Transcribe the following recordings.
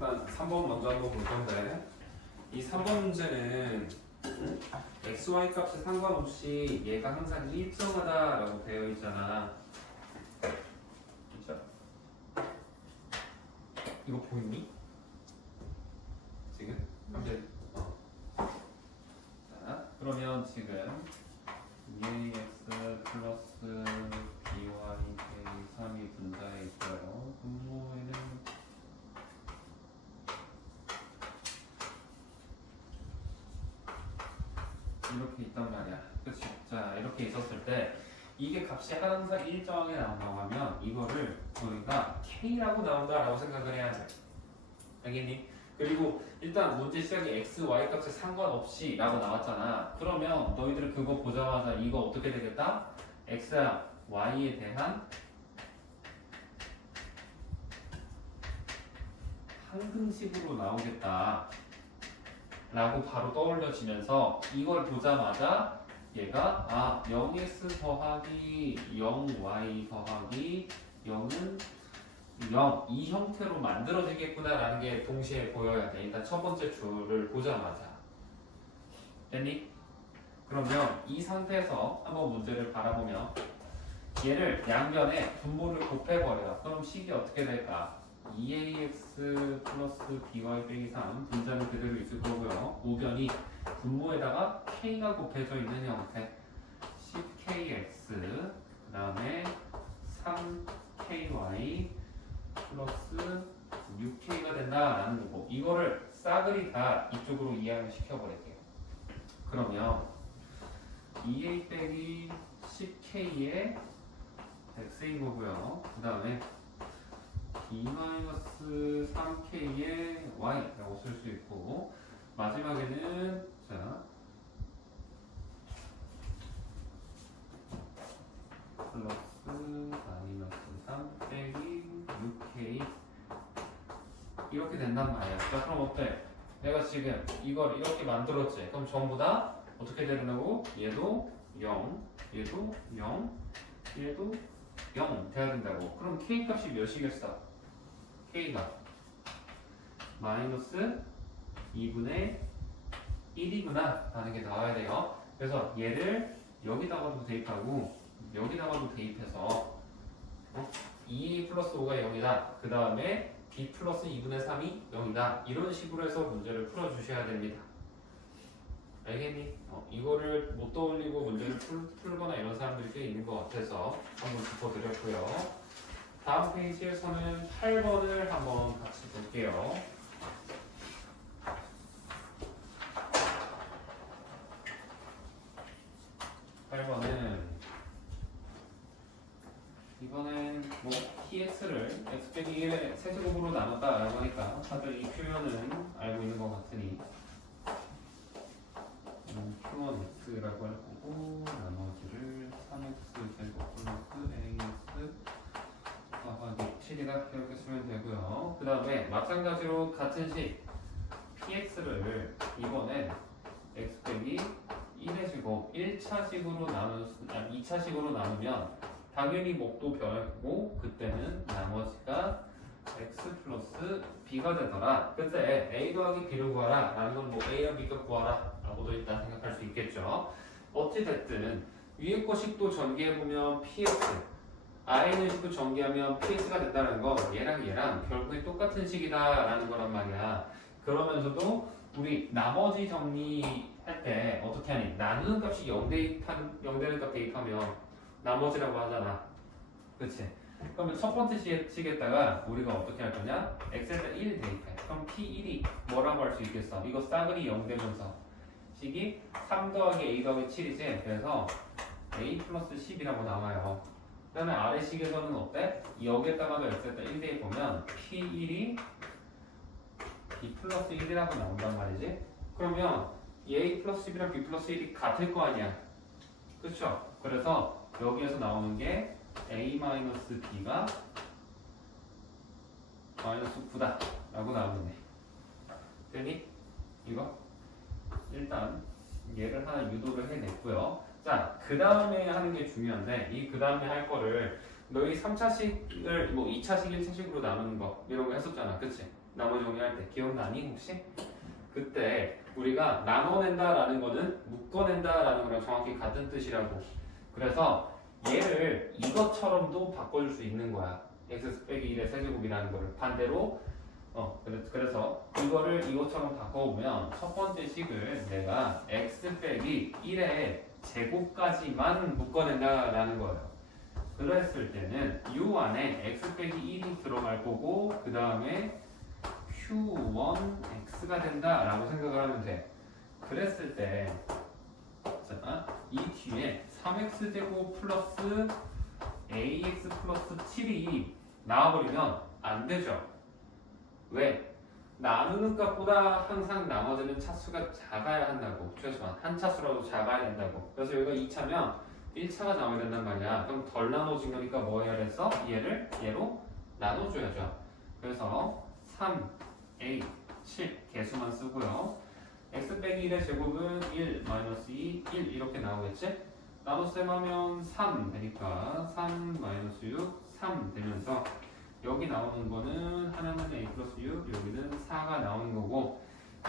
일단 3번 먼저 한번 볼 건데 이 3번 문제는 x, y 값에 상관없이 얘가 항상 일정하다라고 되어 있잖아. 그죠? 이거 보이니? 지금? 자, 그러면 지금 2ax 플러스 by k 3이 분자에 있어요. 분모에는 이렇게 있단 말이야. 그치? 자, 이렇게 있었을 때 이게 값이 항상 일정하게 나온다고 하면 이거를 우리가 k라고 나온다라고 생각을 해야 돼. 알겠니? 그리고 일단 문제 시작이 x, y 값에 상관없이 라고 나왔잖아. 그러면 너희들 그거 보자마자 이거 어떻게 되겠다? x랑 y에 대한 항등식으로 나오겠다 라고 바로 떠올려지면서 이걸 보자마자 얘가 0x 더하기 0y 더하기 0은 0, 이 형태로 만들어지겠구나 라는 게 동시에 보여야 돼. 일단 첫 번째 줄을 보자마자. 됐니? 그러면 이 상태에서 한번 문제를 바라보면 얘를 양변에 분모를 곱해버려. 그럼 식이 어떻게 될까? 2ax 플러스 by 빼기 3 분자는 그대로 있을 거고요. 우변이 분모에다가 k가 곱해져 있는 형태 10kx 그 다음에 3ky 플러스 6k가 된다라는 거고 이거를 싸그리 다 이쪽으로 이해를 시켜버릴게요. 그러면 2a 빼기 10k의 x인 거고요. 그 다음에 b-3k의 y라고 쓸 수 있고 마지막에는 자 플러스 -3 빼기 6k 이렇게 된단 말이야. 자 그럼 어때? 내가 지금 이걸 이렇게 만들었지. 그럼 전부 다 어떻게 되느냐고? 얘도 0, 얘도 0, 얘도 0 돼야 된다고. 그럼 k 값이 몇이겠어? k가 마이너스 2분의 1이구나 라는 게 나와야 돼요. 그래서 얘를 여기다가도 대입하고 여기다가도 대입해서 2 플러스 5가 0이다. 그 다음에 b 플러스 2분의 3이 0이다. 이런 식으로 해서 문제를 풀어주셔야 됩니다. 알겠니? 이거를 못 떠올리고 문제를 풀거나 이런 사람들이 꽤 있는 것 같아서 한번 짚어드렸고요. 다음 페이지에서는 8번을 한번 같이 볼게요. 8번은 이번엔 뭐 px를 x 빼기 1의 세제곱으로 나눴다라고 하니까 다들 이 표현은 알고 있는 것 같으니 q1x라고 할 거고 나머지를 3x 제곱 플러스 ax 더하기 7이다 이렇게 쓰면 되고요. 그 다음에 마찬가지로 같은 식 px를 이번엔 x 빼기 1의 제곱 1차식으로 2차식으로 나누면 당연히 목도 변하고 그때는 나머지가 x 플러스 b가 되더라. 그때 a 더하기 b를 구하라 라는 건 뭐 a와 b가 구하라 라고도 일단 생각할 수 있겠죠. 어찌됐든 위에 거 식도 전개해보면 px 아래 있는 식도 전개하면 px가 된다는 건 얘랑 결국에 똑같은 식이다 라는 거란 말이야. 그러면서도 우리 나머지 정리할 때 어떻게 하니? 나누는 값이 0 되는 값 대입하면 나머지라고 하잖아. 그치? 그러면 첫 번째 식에다가 우리가 어떻게 할 거냐? x에다 1 대입해. 그럼 p1이 뭐라고 할 수 있겠어? 이거 싸그리 0 되면서 식이 3 더하기 a 더하기 7이지? 그래서 a 플러스 10이라고 나와요. 그 다음에 아래 식에서는 어때? 여기에다가도 x에다 1 대입하면 p1이 b 플러스 1이라고 나온단 말이지? 그러면 a 플러스 10이랑 b 플러스 1이 같을 거 아니야? 그쵸? 그래서 여기에서 나오는 게 a-b가 마이너스 9다 라고 나오겠네. 되니? 이거? 일단 얘를 하나 유도를 해냈고요. 자, 그 다음에 하는 게 중요한데 이 그 다음에 할 거를 너희 3차식을 뭐 2차식, 1차식으로 나누는 거 이런 거 했었잖아. 그치? 나머지 정리할 때 기억나니 혹시? 그때 우리가 나눠낸다라는 거는 묶어낸다라는 거랑 정확히 같은 뜻이라고. 그래서 얘를 이것처럼도 바꿔줄 수 있는 거야. x 빼기 1의 세제곱이라는 거를 반대로 그래서 이거를 이것처럼 바꿔보면 첫 번째 식을 내가 x 빼기 1의 제곱까지만 묶어낸다라는 거예요. 그랬을 때는 u 안에 x 빼기 1이 들어갈 거고 그 다음에 q1x가 된다라고 생각을 하면 돼. 그랬을 때 이 뒤에 3x제곱 플러스 ax 플러스 7이 나와버리면 안 되죠. 왜? 나누는 값보다 항상 나머지는 차수가 작아야 한다고. 최소한 한 차수라도 작아야 된다고. 그래서 여기가 2차면 1차가 나와야 된단 말이야. 그럼 덜 나눠진 거니까 뭐 해야 돼서 얘를 얘로 나눠줘야죠. 그래서 3a 7 개수만 쓰고요. x 빼기 1의 제곱은 1 마이너스 2 1 이렇게 나오겠지? 나눗셈 하면 3 되니까 3 마이너스 6 3 되면서 여기 나오는 거는 하나는 a 플러스 6 여기는 4가 나오는 거고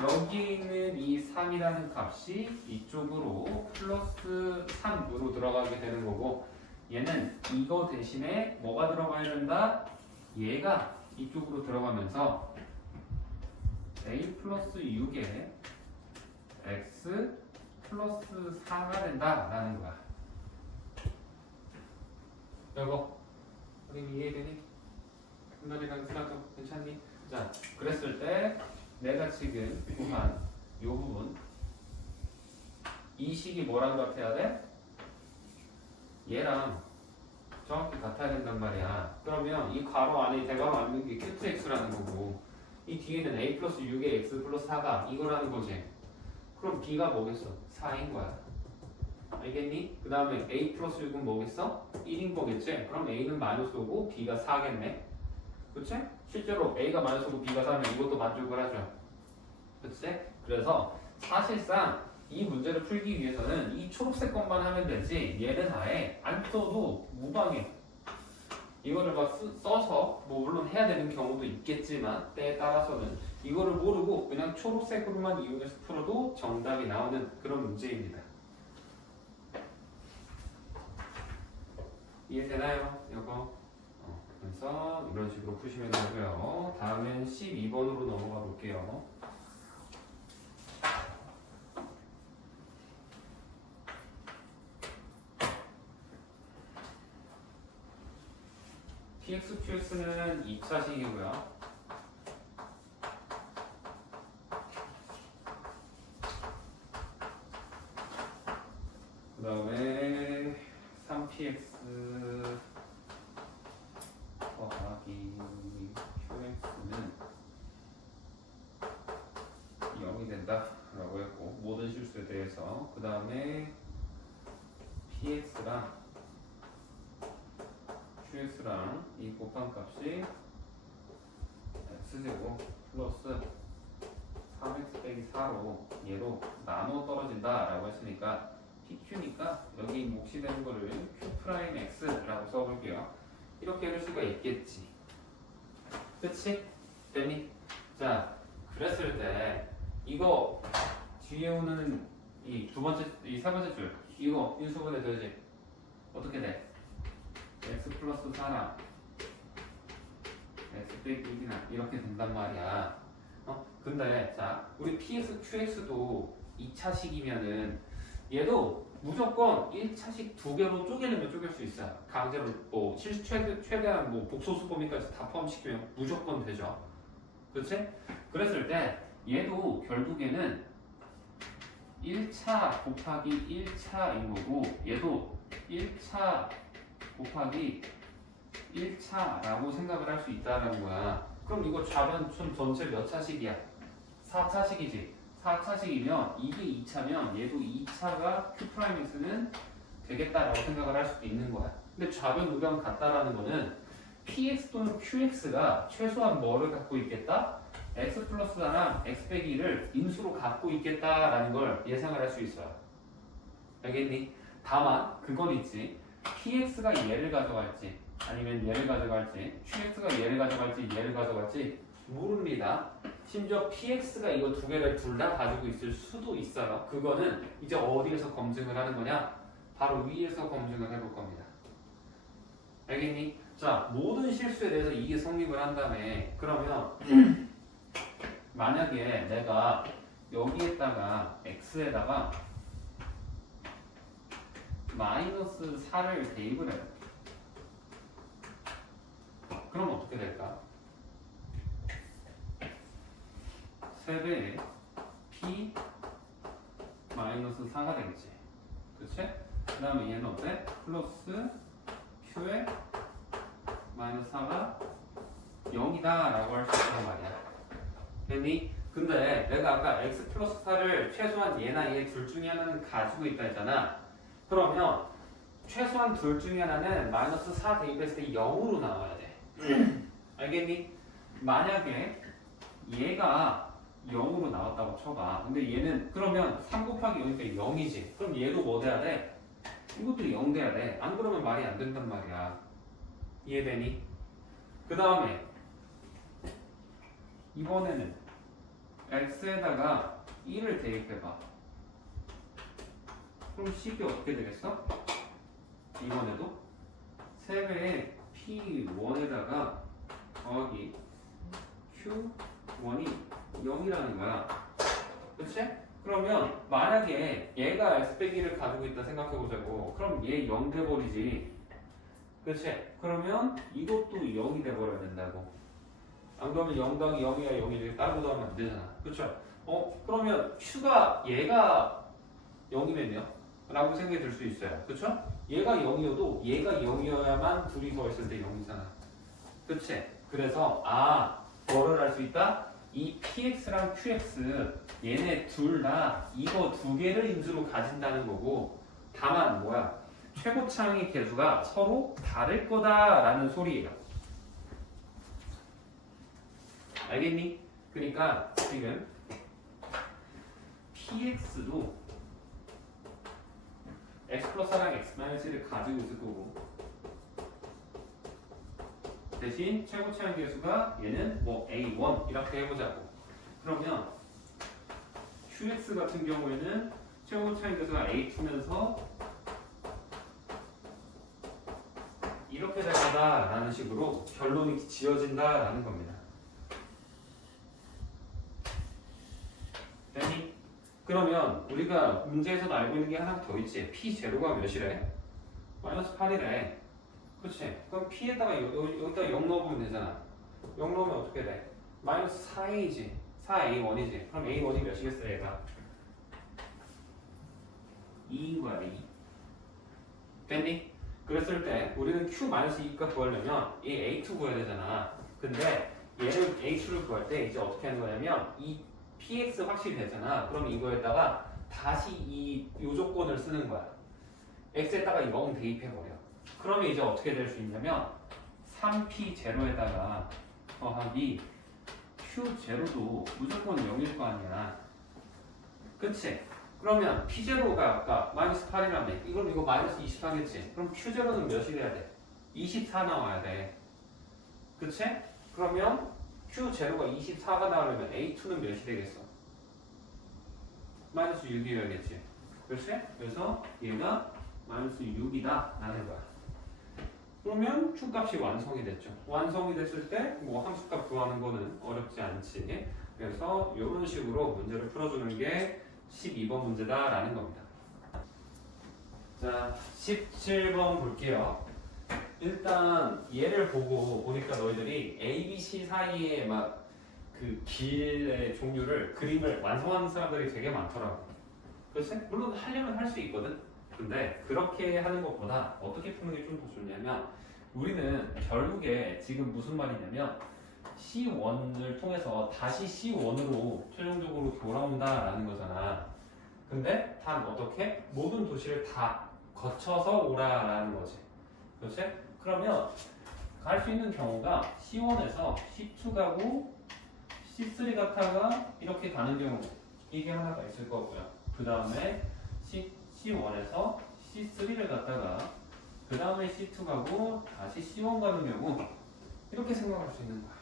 여기 있는 이 3이라는 값이 이쪽으로 플러스 3으로 들어가게 되는 거고 얘는 이거 대신에 뭐가 들어가야 된다? 얘가 이쪽으로 들어가면서 a 플러스 6에 x 플러스 4가 된다라는 거야. 여보, 선생님 이해되니? 금전이랑 쓰라도 괜찮니? 자, 그랬을 때 내가 지금 구한 이 부분 이 식이 뭐랑 같아야 돼? 얘랑 정확히 같아야 된단 말이야. 그러면 이 괄호 안에 대괄호 안에 있는 게 q2x라는 거고 이 뒤에는 a 플러스 6에 x 플러스 4가 이거라는 거지. 그럼 b가 뭐겠어? 4인 거야. 알겠니? 그 다음에 a 플러스 6은 뭐겠어? 1인 거겠지? 그럼 a는 마이너스 5고 b가 4겠네. 그치? 실제로 a가 마이너스 5고 b가 4면 이것도 만족을 하죠. 그치? 그래서 사실상 이 문제를 풀기 위해서는 이 초록색 것만 하면 되지 얘는 아예 안 써도 무방해. 이거를 막 써서 뭐 물론 해야 되는 경우도 있겠지만 때에 따라서는 이거를 모르고 그냥 초록색으로만 이용해서 풀어도 정답이 나오는 그런 문제입니다. 이해되나요? 이거? 그래서 이런 식으로 푸시면 되고요. 다음엔 12번으로 넘어가 볼게요. px, qx는 2차식이고요. 그 다음에 3px 더하기 qx는 0이 된다 라고 했고 모든 실수에 대해서 그 다음에 px랑 qx랑 이 곱한 값이 x제곱 플러스 3x 빼기 4로 얘로 나눠 떨어진다 라고 했으니까 pq니까 여기 몫이 되는 거를 q'x라고 써볼게요. 이렇게 할 수가 있겠지. 그치? 됐니? 자, 그랬을 때 이거 뒤에 오는 이 두 번째, 이 세 번째 줄 이거 인수분해 되지? 어떻게 돼? x 플러스 4랑 x 빼기 1이나 이렇게 된단 말이야. 근데 자 우리 px, qx도 2차식이면은 얘도 무조건 1차식 두 개로 쪼개려면 쪼갤 수 있어요. 강제로 뭐 최대한 뭐 복소수 범위까지 다 포함시키면 무조건 되죠. 그렇지? 그랬을 때 얘도 결국에는 1차 곱하기 1차인 거고 얘도 1차 곱하기 1차라고 생각을 할 수 있다는 거야. 그럼 이거 좌변 전체 몇 차식이야? 4차식이지. 4차식이면 이게 2차면 얘도 2차가 Q'X는 되겠다라고 생각을 할 수도 있는 거야. 근데 좌변 우변 같다라는 거는 PX 또는 QX가 최소한 뭐를 갖고 있겠다? X 플러스 4랑 X 빼기 1을 인수로 갖고 있겠다라는 걸 예상을 할 수 있어요. 알겠니? 다만 그건 있지. PX가 얘를 가져갈지 아니면 얘를 가져갈지 QX가 얘를 가져갈지 얘를 가져갈지 모릅니다. 심지어 px가 이거 두 개를 둘 다 가지고 있을 수도 있어요. 그거는 이제 어디에서 검증을 하는 거냐? 바로 위에서 검증을 해볼 겁니다. 알겠니? 자, 모든 실수에 대해서 이게 성립을 한 다음에 그러면 만약에 내가 여기에다가 x에다가 마이너스 4를 대입을 해요. 그럼 어떻게 될까? 세배에 p 마이너스 4가 되겠지. 그치? 그 다음에 얘는 어때? 플러스 q에 마이너스 4가 0이다 라고 할 수 있단 말이야. 됐니? 근데 내가 아까 x 플러스 4를 최소한 얘나 얘 둘 중에 하나는 가지고 있다 했잖아. 그러면 최소한 둘 중에 하나는 마이너스 4 대입했을 때 0으로 나와야 돼. 알겠니? 만약에 얘가 0으로 나왔다고 쳐봐. 근데 얘는 그러면 3 곱하기 0이니까 0이지. 그럼 얘도 뭐 돼야 돼? 이것도 0 돼야 돼. 안 그러면 말이 안 된단 말이야. 이해되니? 그 다음에 이번에는 x에다가 1을 대입해봐. 그럼 식이 어떻게 되겠어? 이번에도 3배의 p1에다가 더하기 q1이 0이라는 거야. 그치? 그러면 만약에 얘가 x 빼기 1을 가지고 있다 생각해보자고. 그럼 얘 0 돼버리지. 그치? 그러면 이것도 0이 돼버려야 된다고. 안 그러면 0 더하기 0이야 0이 따로 더하면 안 되잖아. 그쵸? 그러면 q가 얘가 0이면요? 라고 생각이 들 수 있어요. 그쵸? 얘가 0이어도 얘가 0이어야만 둘이 더했을 때 0이잖아. 그치? 그래서 뭐를 할 수 있다? 이 px랑 qx 얘네 둘 다 이거 두 개를 인수로 가진다는 거고, 다만 뭐야? 최고차항의 개수가 서로 다를 거다라는 소리예요. 알겠니? 그러니까 지금 px도 x 플러스 4랑 x 마이너스 1을 가지고 있을 거고, 대신 최고차항 개수가 얘는 뭐 a1 이렇게 해보자고. 그러면 qx 같은 경우에는 최고차항 개수가 a2면서 이렇게 될 거다라는 식으로 결론이 지어진다라는 겁니다. 됐니? 그러면 우리가 문제에서도 알고 있는 게 하나 더 있지. p0가 몇이래? 마이너스 8이래. 그치? 그럼 p에다가 여기다 0 넣어보면 되잖아. 0 넣으면 어떻게 돼? 마이너스 4a지. 4a1이지. 그럼 a1이 몇이겠어 얘가? 2인 거야 2. 됐니? 그랬을 때 우리는 q-2값 구하려면 이 a2 구해야 되잖아. 근데 얘를 a2를 구할 때 이제 어떻게 하는 거냐면 이 px 확실히 되잖아. 그럼 이거에다가 다시 요 조건을 쓰는 거야. x에다가 0 대입해버려. 그러면 이제 어떻게 될 수 있냐면 3p0에다가 더하기 q0도 무조건 0일 거 아니야. 그치? 그러면 p0가 아까 마이너스 8이라며. 이거 마이너스 24겠지? 그럼 q0는 몇이 돼야 돼? 24 나와야 돼. 그치? 그러면 q0가 24가 나오려면 a2는 몇이 되겠어? 마이너스 6이어야겠지. 그렇지? 그래서 얘가 마이너스 6이다 라는 거야. 그러면 q값이 완성이 됐죠. 완성이 됐을 때 뭐 함수값 구하는 거는 어렵지 않지. 그래서 이런 식으로 문제를 풀어주는 게 12번 문제다라는 겁니다. 자, 17번 볼게요. 일단 얘를 보니까 너희들이 A, B, C 사이에 막 그 길의 종류를 그림을 완성하는 사람들이 되게 많더라고. 그렇지? 물론 하려면 할 수 있거든. 근데 그렇게 하는 것보다 어떻게 푸는 게 좀 더 좋냐면 우리는 결국에 지금 무슨 말이냐면 C1을 통해서 다시 C1으로 최종적으로 돌아온다라는 거잖아. 근데 단 어떻게? 모든 도시를 다 거쳐서 오라라는 거지. 그렇지? 그러면 갈 수 있는 경우가 C1에서 C2 가고 C3 갔다가 이렇게 가는 경우 이게 하나가 있을 거고요. 그 다음에 C1에서 C3를 갔다가 그 다음에 C2 가고 다시 C1 가는 경우 이렇게 생각할 수 있는 거야.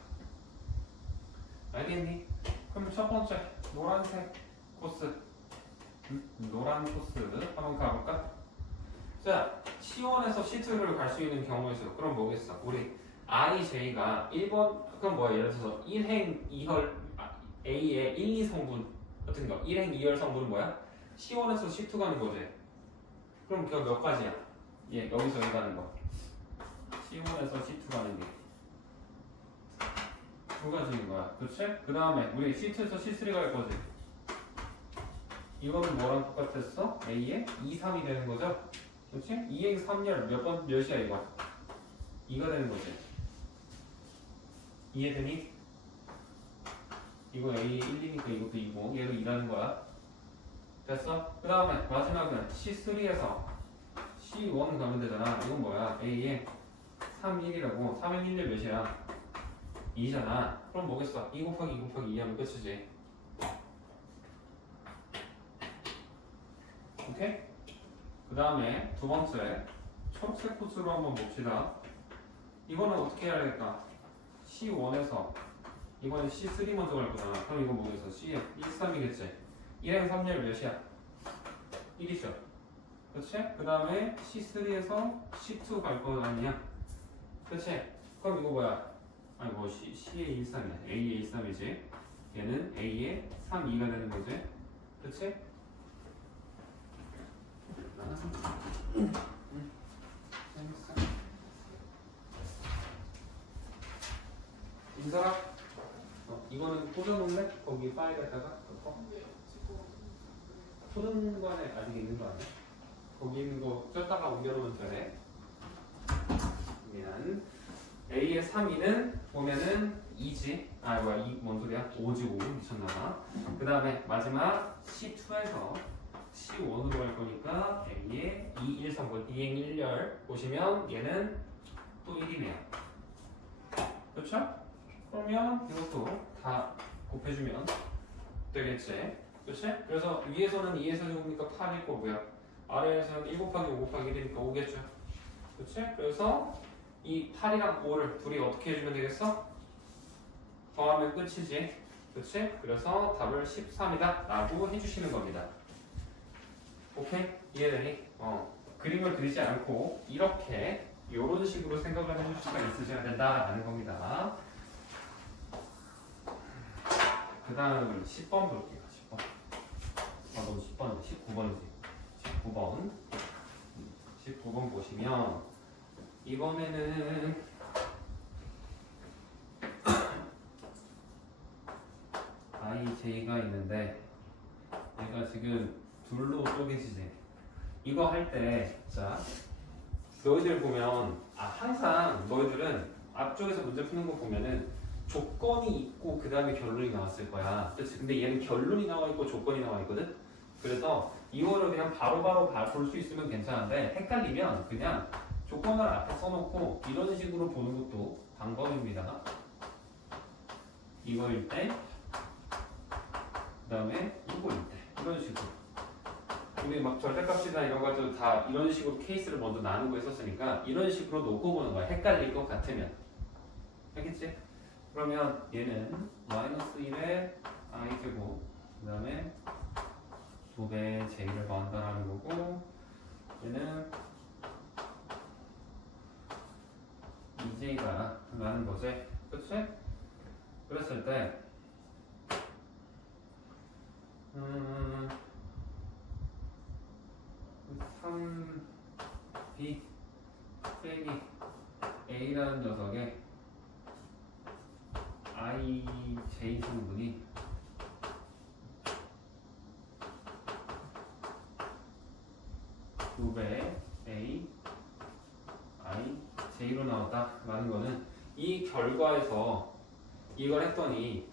알겠니? 그럼 첫 번째 노란색 코스, 노란 코스 한번 가볼까? 자, C1에서 C2를 갈 수 있는 경우에서 그럼 뭐겠어? 우리 IJ가 1번 그럼 뭐야? 예를 들어서 1행 2열 A의 1, 2성분 같은 거 1행 2열 성분은 뭐야? C1에서 C2 가는 거지. 그럼 그거 몇 가지야? 예, 여기서 여기 가는 거 C1에서 C2 가는 게 두 가지인 거야. 그렇지? 그 다음에 우리 C2에서 C3 갈 거지. 이거는 뭐랑 똑같았어? A에 2, 3이 되는 거죠? 그렇지? 2행 3열 몇이야 이거? 2가 되는 거지. 이해되니? 이거 A 1이니까 이것도 2고 얘도 2라는 거야. 됐어? 그 다음에 마지막은 C3에서 C1 가면 되잖아. 이건 뭐야? A에 3, 1이라고 3, 1, 1 몇이야? 2잖아. 그럼 뭐겠어? 2 곱하기 2 곱하기 2 하면 끝이지. 오케이? 그 다음에 두 번째 초록색 코스로 한번 봅시다. 이거는 어떻게 해야 될까? C1에서 이번엔 C3 먼저 갈 거잖아. 그럼 이건 뭐겠어? C에 1, 3이겠지? 1행 3열 몇이야? 1이죠. 그렇지? 그 다음에 C3에서 C2 갈 거 아니야? 그렇지? 그럼 이거 뭐야? 아니 뭐 C에 1, 3이야. A에 1, 3이지. 얘는 A에 3, 2가 되는 거지. 그렇지? 인사라? 이거는 꽂아놓을래? 거기 파일에다가? 푸른관에 아직 있는 거 아니야? 거기 있는 거 쪘다가 옮겨놓으면 되네. 미안. A의 3, 2는 보면은 2지. 아 뭐야 뭔 소리야? 5지 5 미쳤나봐. 그 다음에 마지막 C2에서 C1으로 갈 거니까 A의 2, 1 성분 2행 1열 보시면 얘는 또 1이네요. 그렇죠? 그러면 이것도 다 곱해주면 되겠지. 그렇지? 그래서 위에서는 2에서 제곱이니까 8일 거고요. 아래에서는 1 곱하기 5 곱하기 1이니까 5겠죠. 그렇지? 그래서 이 8이랑 5를 둘이 어떻게 해주면 되겠어? 더하면 끝이지. 그렇지? 그래서 답을 13이다 라고 해주시는 겁니다. 오케이? 이해되니? 그림을 그리지 않고 이렇게 이런 식으로 생각을 해줄 수가 있으셔야 된다라는 겁니다. 그 다음 10번 볼게요. 10번. 너무 10번인데 19번이지. 19번. 19번 보시면 이번에는 IJ가 있는데 얘가 지금 둘로 쪼개지지. 이거 할 때 자 너희들 보면 항상 너희들은 앞쪽에서 문제 푸는 거 보면은 조건이 있고 그 다음에 결론이 나왔을 거야. 그렇지? 근데 얘는 결론이 나와 있고 조건이 나와 있거든. 그래서 이거를 그냥 바로바로 볼 수 있으면 괜찮은데 헷갈리면 그냥 조건을 앞에 써놓고 이런 식으로 보는 것도 방법입니다. 이거일 때, 그 다음에 이거일 때 이런 식으로 우리 막 절대값이나 이런 것도 다 이런 식으로 케이스를 먼저 나누고 했었으니까 이런 식으로 놓고 보는 거야. 헷갈릴 것 같으면. 알겠지? 그러면 얘는 마이너스 1의 i제곱 그 다음에 2배의 j를 구한다라는 거고 얘는 2j가 나는 거지. 그치? 그랬을 때 3b 빼기 a라는 녀석의 ij 성분이 두 배의 a i j로 나왔다라는 거는 이 결과에서 이걸 했더니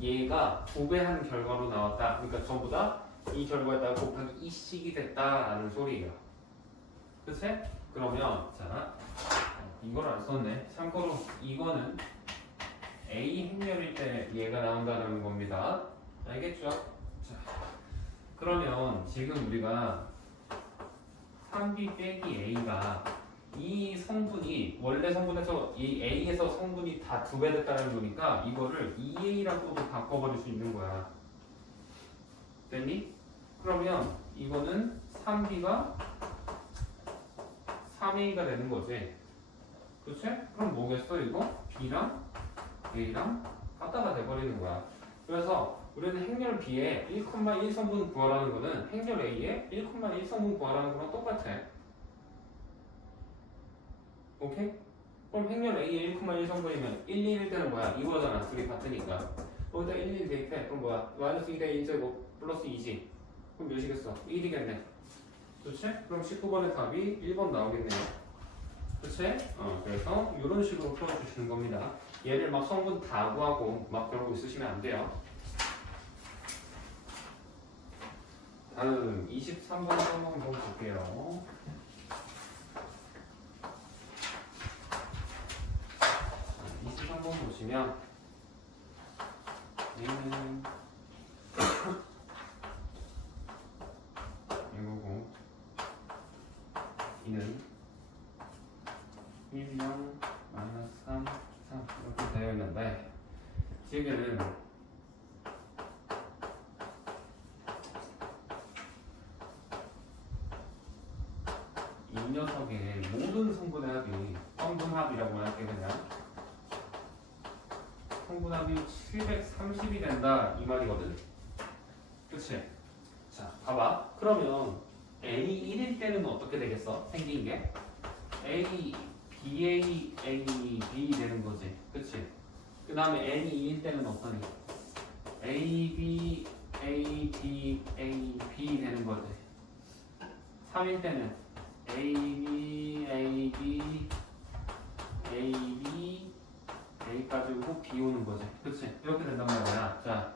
얘가 2배 한 결과로 나왔다. 그러니까 전부 다 이 결과에다가 곱하기 2씩이 됐다라는 소리예요. 그치? 그러면 자 이걸 안 썼네. 참고로 이거는 A 행렬일 때 얘가 나온다는 겁니다. 알겠죠? 자, 그러면 지금 우리가 3B 빼기 A가 이 성분이 원래 성분에서 이 A에서 성분이 다 2배 됐다는 거니까 이거를 2A라고도 바꿔버릴 수 있는 거야. 됐니? 그러면 이거는 3B가 3A가 되는 거지. 그치? 그럼 뭐겠어 이거? B랑 A랑 같다가 돼버리는 거야. 그래서 우리는 행렬 B에 1,1 성분 구하라는 거는 행렬 A에 1,1 성분 구하라는 거랑 똑같아. 오케이? 그럼 행렬 A에 1,1 성분이면 1, 1 되는 거야. 이거잖아. 둘이 같으니까. 거기다 1, 1 대입해. 그럼 뭐야? 마이너스 2대 1제곱 플러스 2지. 그럼 몇이겠어? 1이겠네. 그렇지? 그럼 19번의 답이 1번 나오겠네요. 그치? 그래서 이런 식으로 풀어주시는 겁니다. 얘를 막 성분 다 구하고 막 그러고 있으시면 안 돼요. 다음 23번 한번 볼게요. 23번 보시면 얘는 이거고 이는 1, 0, 마이너스 3, 3 이렇게 되어 있는데 지금 이 녀석의 모든 성분의 합이 성분합이라고 할게 그냥 성분합이 730이 된다 이 말이거든. 그치? 자 봐봐. 그러면 N이 1일 때는 어떻게 되겠어? 생긴 게 A, BA, A, B 되는 거지. 그치? 그 다음에 N이 2일 때는 어떠니? A, B, A, B, A, B 되는 거지. 3일 때는 A, B, A, B, A, B, A까지 오고 B 오는 거지. 그치? 이렇게 된단 말이야. 자,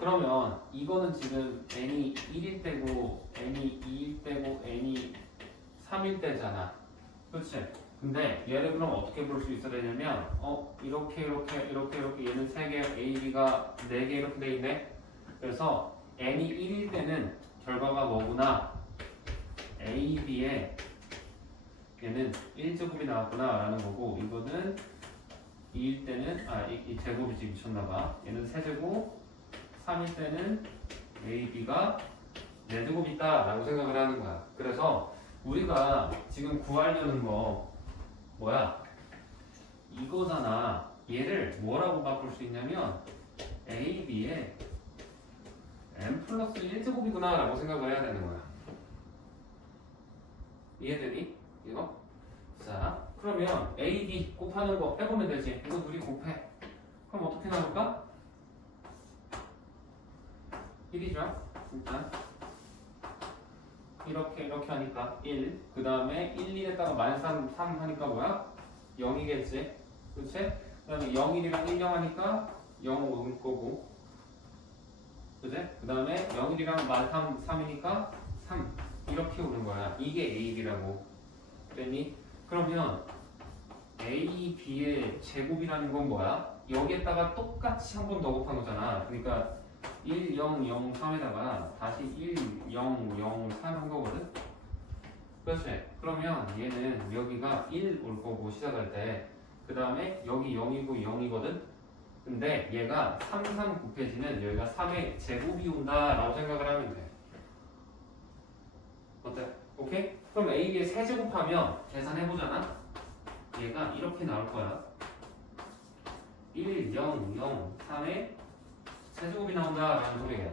그러면 이거는 지금 N이 1일 때고 N이 2일 때고 N이 3일 때잖아. 그치? 근데 얘를 그럼 어떻게 볼 수 있어야 되냐면 이렇게 얘는 3개, A, B가 4개 이렇게 돼 있네. 그래서 N이 1일 때는 결과가 뭐구나? A, B에 얘는 1제곱이 나왔구나 라는 거고 이거는 2일 때는 이 제곱이지 미쳤나봐. 얘는 3제곱 3일 때는 A, B가 4제곱 있다 라고 생각을 하는 거야. 그래서 우리가 지금 구하려는 거 뭐야? 이거잖아. 얘를 뭐라고 바꿀 수 있냐면 A, B에 M 플러스 1제곱이구나 라고 생각을 해야 되는 거야. 이해되니? 이거? 자, 그러면 A, B 곱하는 거 해보면 되지. 이거 둘이 곱해. 그럼 어떻게 나올까? 1이죠. 일단 이렇게 하니까 1. 그 다음에 1, 1에다가 마이너스 3 하니까 뭐야? 0이겠지. 그치? 그 다음에 0, 1이랑 1, 0 하니까 0 올 거고. 그치? 그 다음에 0, 1이랑 마이너스 3이니까 3. 이렇게 오는 거야. 이게 A, B라고. 됐니? 그러면 A, B의 제곱이라는 건 뭐야? 여기에다가 똑같이 한 번 더 곱한 거잖아. 그러니까 1, 0, 0, 3에다가 다시 1, 0, 0, 3 한 거거든? 그렇지? 그러면 얘는 여기가 1 올 거고 시작할 때 그 다음에 여기 0이고 0이거든? 근데 얘가 3, 3 곱해지는 여기가 3의 제곱이 온다 라고 생각을 하면 돼. 어때? 오케이? 그럼 A, B의 세제곱하면 계산해보잖아? 얘가 이렇게 나올 거야. 1, 0, 0, 3의 세제곱이 나온다 라는 소리야.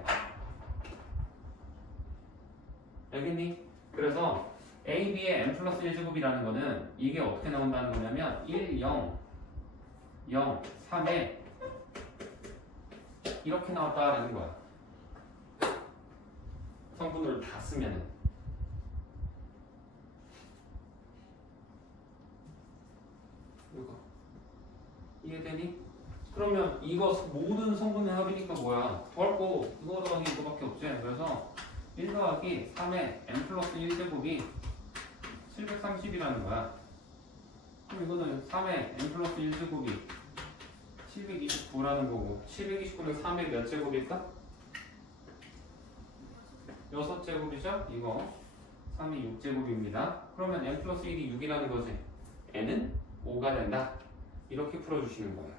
알겠니? 그래서 A, B의 M 플러스 1제곱이라는 거는 이게 어떻게 나온다는 거냐면 1, 0, 0, 3에 이렇게 나왔다라는 거야. 성분을 다 쓰면은. 이거 이해되니? 그러면 이거 모든 성분의 합이니까 뭐야? 더할 거 이거 더하기 이거밖에 없지. 그래서 1 더하기 3의 M 플러스 1제곱이 730이라는 거야. 그럼 이거는 3의 M 플러스 1제곱이 729라는 거고 729는 3의 몇 제곱일까? 6제곱이죠? 이거 3이 6제곱입니다. 그러면 n 플러스 1이 6이라는 거지. n은 5가 된다. 이렇게 풀어주시는 거예요.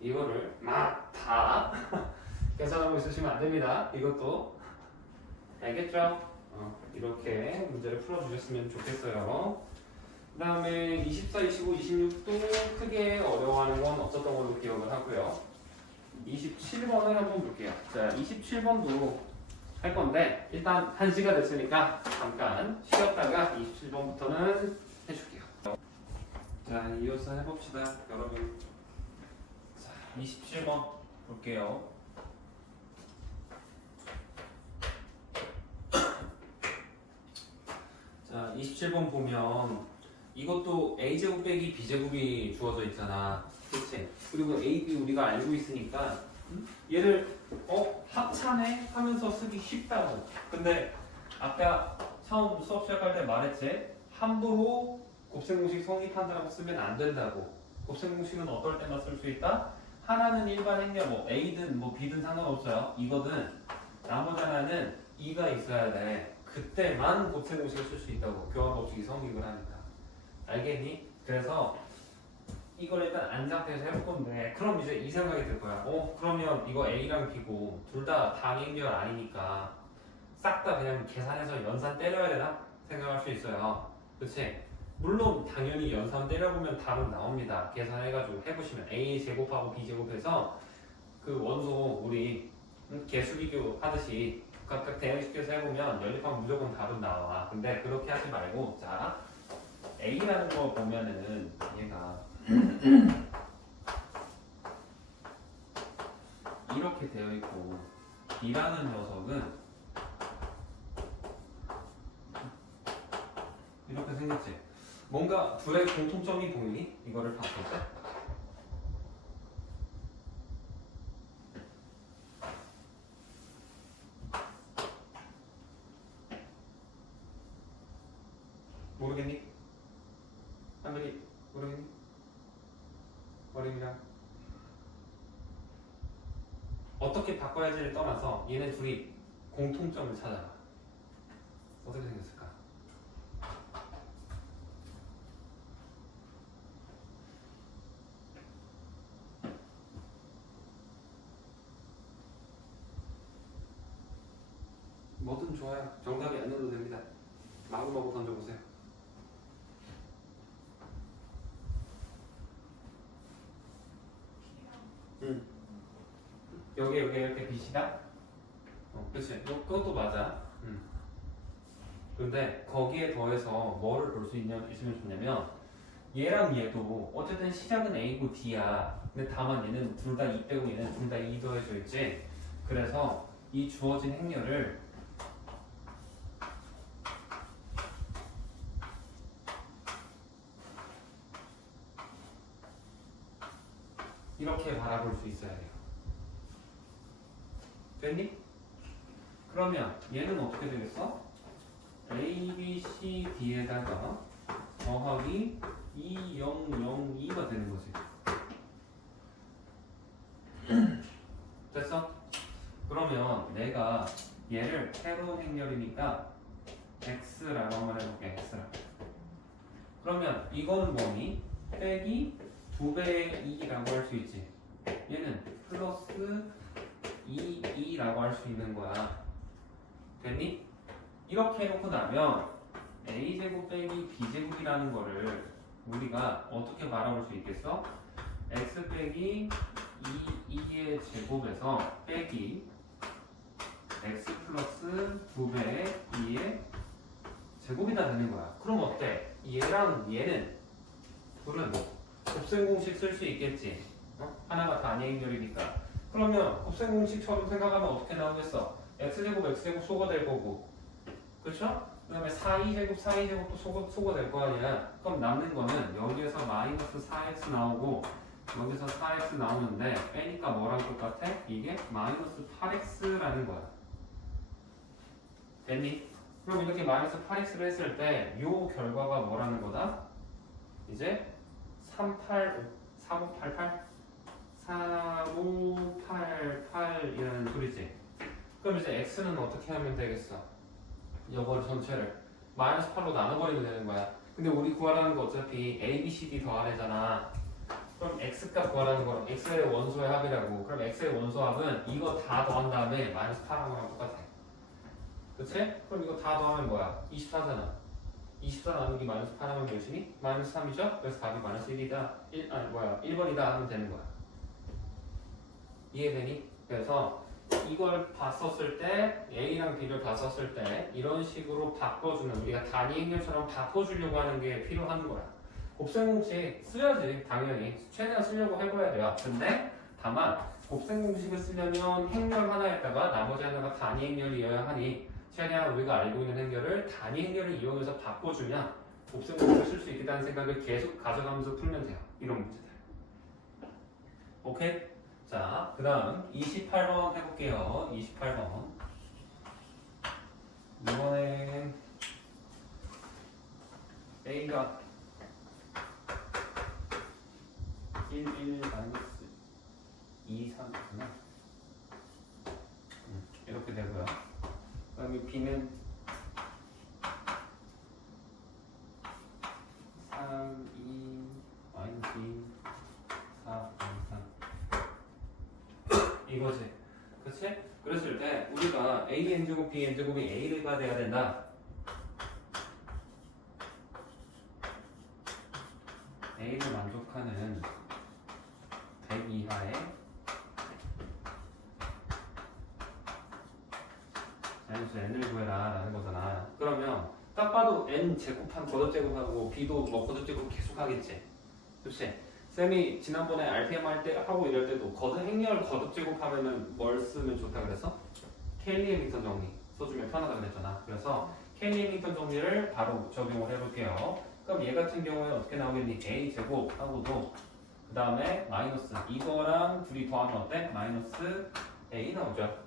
이거를 막 다 계산하고 있으시면 안 됩니다. 이것도 알겠죠? 이렇게 문제를 풀어주셨으면 좋겠어요. 그 다음에 24, 25, 26도 크게 어려워하는 건 없었던 걸로 기억을 하고요. 27번을 한번 볼게요. 자, 27번도 할 건데 일단 1시가 됐으니까 잠깐 쉬었다가 27번부터는 해줄게요. 자, 이어서 해봅시다, 여러분. 자, 27번 볼게요. 자, 27번 보면 이것도 a제곱 빼기 b제곱이 주어져 있잖아. 그치? 그리고 a, b 우리가 알고 있으니까 얘를 합차네 하면서 쓰기 쉽다고. 근데 아까 처음 수업 시작할 때 말했지? 함부로 곱셈공식 성립한다고 쓰면 안 된다고. 곱셈공식은 어떨 때만 쓸 수 있다? 하나는 일반 행렬, 뭐 a든 뭐 b든 상관없어요. 이거든 나머지 하나는 2가 있어야 돼. 그때만 곱셈공식을 쓸 수 있다고. 교환법칙이 성립을 하니까. 알겠니? 그래서 이걸 일단 안 상태에서 해볼 건데, 그럼 이제 이 생각이 들 거야. 그러면 이거 A랑 B고 둘 다 당행렬 아니니까 싹 다 그냥 계산해서 연산 때려야 되나? 생각할 수 있어요. 그치? 물론 당연히 연산 때려보면 답은 나옵니다. 계산해가지고 해보시면 A 제곱하고 B 제곱해서 그 원소 우리 개수비교 하듯이 각각 대응시켜서 해보면 연립하면 무조건 답은 나와. 근데 그렇게 하지 말고, 자, A라는 거 보면은 얘가 이렇게 되어 있고 B라는 녀석은 이렇게 생겼지. 뭔가 둘의 공통점이 보이니? 이거를 봤을 때? 모르겠니? 한별이 모르겠니? 어림이랑 어떻게 바꿔야지를 떠나서 얘네 둘이 공통점을 찾아봐. 어떻게 생겼을까? 뭐든 좋아요. 정답이 아니어도 됩니다. 마구마구 던져보세요. 여기 이렇게 빛이다? 그치? 그것도 맞아. 근데 거기에 더해서 뭐를 볼 수 있으면 좋냐면 얘랑 얘도 어쨌든 시작은 A고 D야. 근데 다만 얘는 둘 다 2 빼고 얘는 둘 다 2 더해져 있지. 그래서 이 주어진 행렬을 이렇게 바라볼 수 있어야 돼요. 됐니? 그러면 얘는 어떻게 되겠어? A, B, C, D에다가 더하기 2, 0, 0, 2가 되는 거지. 됐어? 그러면 내가 얘를 새로운 행렬이니까 X라고 한번 해볼게. X라고. 그러면 이거는 뭐니? 빼기 2배의 2라고 할 수 있지. 얘는 플러스 2라고 할 수 있는 거야. 됐니? 이렇게 해놓고 나면 A제곱 빼기 B제곱이라는 거를 우리가 어떻게 바라볼 수 있겠어? X 빼기 2의 제곱에서 빼기 X 플러스 2배의 2의 제곱이 다 되는 거야. 그럼 어때? 얘랑 얘는 둘은 곱셈공식 쓸 수 있겠지. 하나가 단위행렬이니까. 그러면 곱셈공식처럼 생각하면 어떻게 나오겠어? X제곱 X제곱 소거 될 거고, 그렇죠? 그 다음에 4E제곱 4E제곱도 소거 될 거 아니야. 그럼 남는 거는 여기에서 마이너스 4X 나오고 여기서 4X 나오는데 빼니까 뭐랑 똑같아? 이게 마이너스 8X라는 거야. 됐니? 그럼 이렇게 마이너스 8X를 했을 때 이 결과가 뭐라는 거다? 이제 3588 3588이라는 소리지. 그럼 이제 X는 어떻게 하면 되겠어? 이걸 전체를 마이너스 8로 나눠버리면 되는 거야. 근데 우리 구하라는 거 어차피 A, B, C, D 더하래잖아. 그럼 x값 구하라는 거랑 x의 원소의 합이라고. 그럼 x의 원소 합은 이거 다 더한 다음에 마이너스 8하는 거랑 똑같아. 그치? 그럼 이거 다 더하면 뭐야? 24잖아. 24 나누기 마이너스 8 하면 몇이니? 마이너스 3이죠? 그래서 답이 마이너스 1이다. 1번이다 하면 되는 거야. 이해되니? 그래서 이걸 봤었을 때 A랑 B를 봤었을 때 이런 식으로 바꿔주는, 우리가 단위 행렬처럼 바꿔주려고 하는 게 필요한 거야. 곱셈공식 쓰야지 당연히. 최대한 쓰려고 해봐야 돼요. 근데 다만 곱셈공식을 쓰려면 행렬 하나에다가 나머지 하나가 단위 행렬이어야 하니 최대한 우리가 알고 있는 행렬을 단위 행렬을 이용해서 바꿔주면 곱셈공식을 쓸 수 있다는 생각을 계속 가져가면서 풀면 돼요. 이런 문제들. 오케이? 자, 그 다음 28번 해볼게요. 28번. 이번엔 A가 1, 1, 마이너스 2, 3이구나. 이렇게 되고요. 그 다음에 B는 3, 2, 마이너스 2, 4, 3. 이거지. 그치? 그랬을 때 우리가 A n제곱 B n제곱이 A가 돼야 된다. A를 만족하는 100 이하의 자연수 n을 구해라 라는 거잖아. 그러면 딱 봐도 n 제곱한 거듭제곱하고 b도 뭐 거듭제곱 계속 하겠지. 그치? 쌤이 지난번에 RPM 할 때 하고 이럴 때도 행렬 거듭제곱하면은 뭘 쓰면 좋다 그래서? 케일리 해밍턴 정리 써주면 편하다 그랬잖아. 그래서 케일리 해밍턴 정리를 바로 적용을 해볼게요. 그럼 얘 같은 경우에 어떻게 나오겠니? A 제곱하고도 그 다음에 마이너스 이거랑 둘이 더하면 어때? 마이너스 A 나오죠.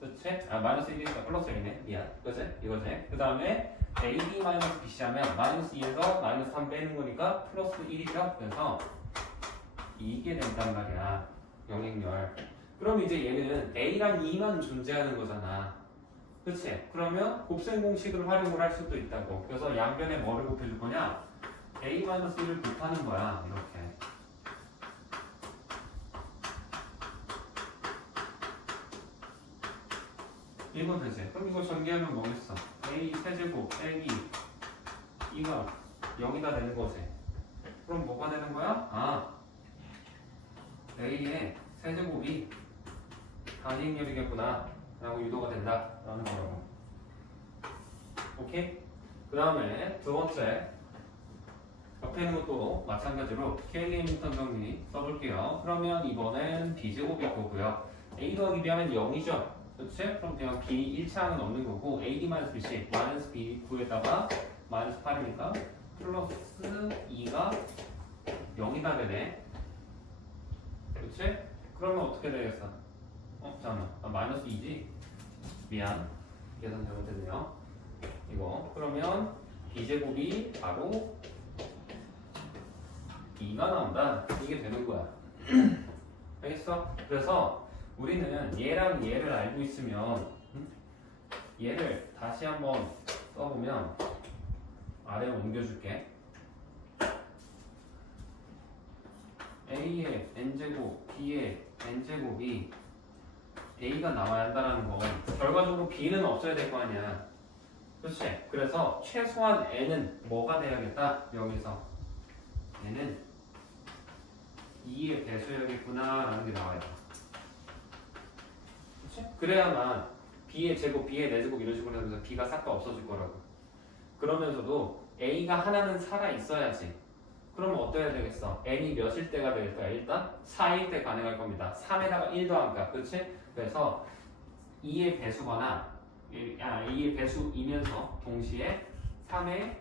그치? 마이너스 1이니까 플러스 1이네. 미안. 그치? 이거지. 그 다음에 AB 마이너스 BC 하면 마이너스 2에서 마이너스 3 빼는 거니까 플러스 1이죠. 그래서 이게 된단 말이야. 영행렬. 그럼 이제 얘는 A랑 2만 존재하는 거잖아. 그치? 그러면 곱셈 공식을 활용을 할 수도 있다고. 그래서 양변에 뭐를 곱해줄 거냐? A-1을 곱하는 거야. 이렇게. 이거 되지? 그럼 이거 전개하면 뭐겠어? A 세제곱 빼기 2가 0이다 되는 거지. 그럼 뭐가 되는 거야? A의 세제곱이 단위행렬이겠구나 라고 유도가 된다 라는 거라고. 오케이? 그 다음에 두 번째 옆에 있는 것도 마찬가지로 케일리 해밍턴 정리 써볼게요. 그러면 이번엔 B제곱일 거고요. A 더하기 B 하면 0이죠? 그치? 그럼 그냥 B 1차항은 없는 거고 AD-BC 마이너스 B 9에다가 마이너스 8이니까 플러스 2가 0이다 되네. 그치? 그러면 어떻게 되겠어? 잠깐만. 마이너스 2지? 미안. 계산 잘못했네요. 이거. 그러면 B제곱이 바로 2가 나온다. 이게 되는 거야. 알겠어? 그래서 우리는 얘랑 얘를 알고 있으면 얘를 다시 한번 써보면 아래로 옮겨줄게. A의 n제곱, B의 n제곱이 A가 나와야 한다는 건 결과적으로 B는 없어야 될 거 아니야. 그렇지? 그래서 최소한 n은 뭐가 돼야겠다? 여기서 n은 2의 배수여야겠구나 라는 게 나와요. 그렇지? 그래야만 B의 제곱, B의 4제곱 이런 식으로 하면서 B가 싹 다 없어질 거라고. 그러면서도 A가 하나는 살아 있어야지. 그러면 어떠해야 되겠어? n이 몇일 때가 되겠다? 일단 4일 때 가능할 겁니다. 3에다가 1 더한가, 그렇지? 그래서 2의 배수거나 2의 배수이면서 동시에 3의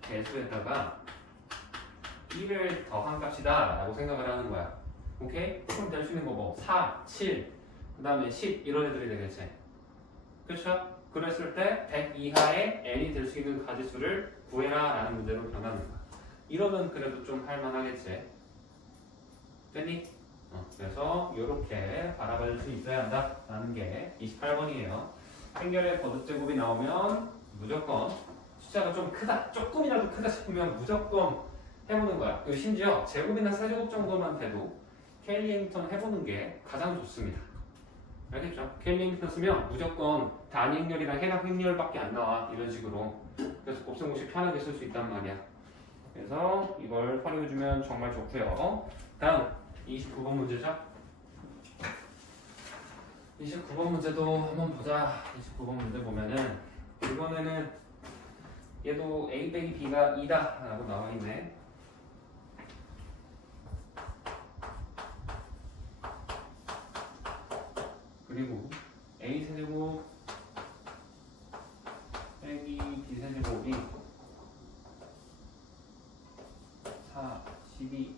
배수에다가 1을 더한 값이다 라고 생각을 하는 거야. 오케이? 그럼 될 수 있는 거 뭐? 4, 7, 그 다음에 10 이런 애들이 되겠지. 그렇죠? 그랬을 때 100 이하의 n이 될 수 있는 가지수를 구해라 라는 문제로 변하는 거야. 이러면 그래도 좀 할만하겠지. 됐니? 그래서 이렇게 바라볼 수 있어야 한다 라는 게 28번이에요. 행렬의 거듭제곱이 나오면 무조건 숫자가 좀 크다, 조금이라도 크다 싶으면 무조건 해보는 거야. 그리고 심지어 제곱이나 세제곱 정도만 돼도 케일리 해밍턴 해보는 게 가장 좋습니다. 알겠죠? 케일리 해밍턴 쓰면 무조건 단위 행렬이랑 해각 행렬밖에 안 나와. 이런 식으로. 그래서 곱셈 공식 편하게 쓸 수 있단 말이야. 그래서 이걸 활용해주면 정말 좋고요. 다음 29번 문제죠. 29번 문제도 한번 보자. 29번 문제 보면은 이번에는 얘도 a 빼기 b가 2다 라고 나와 있네. 그리고 a 세제곱 빼기 b 세제곱이 4, 12,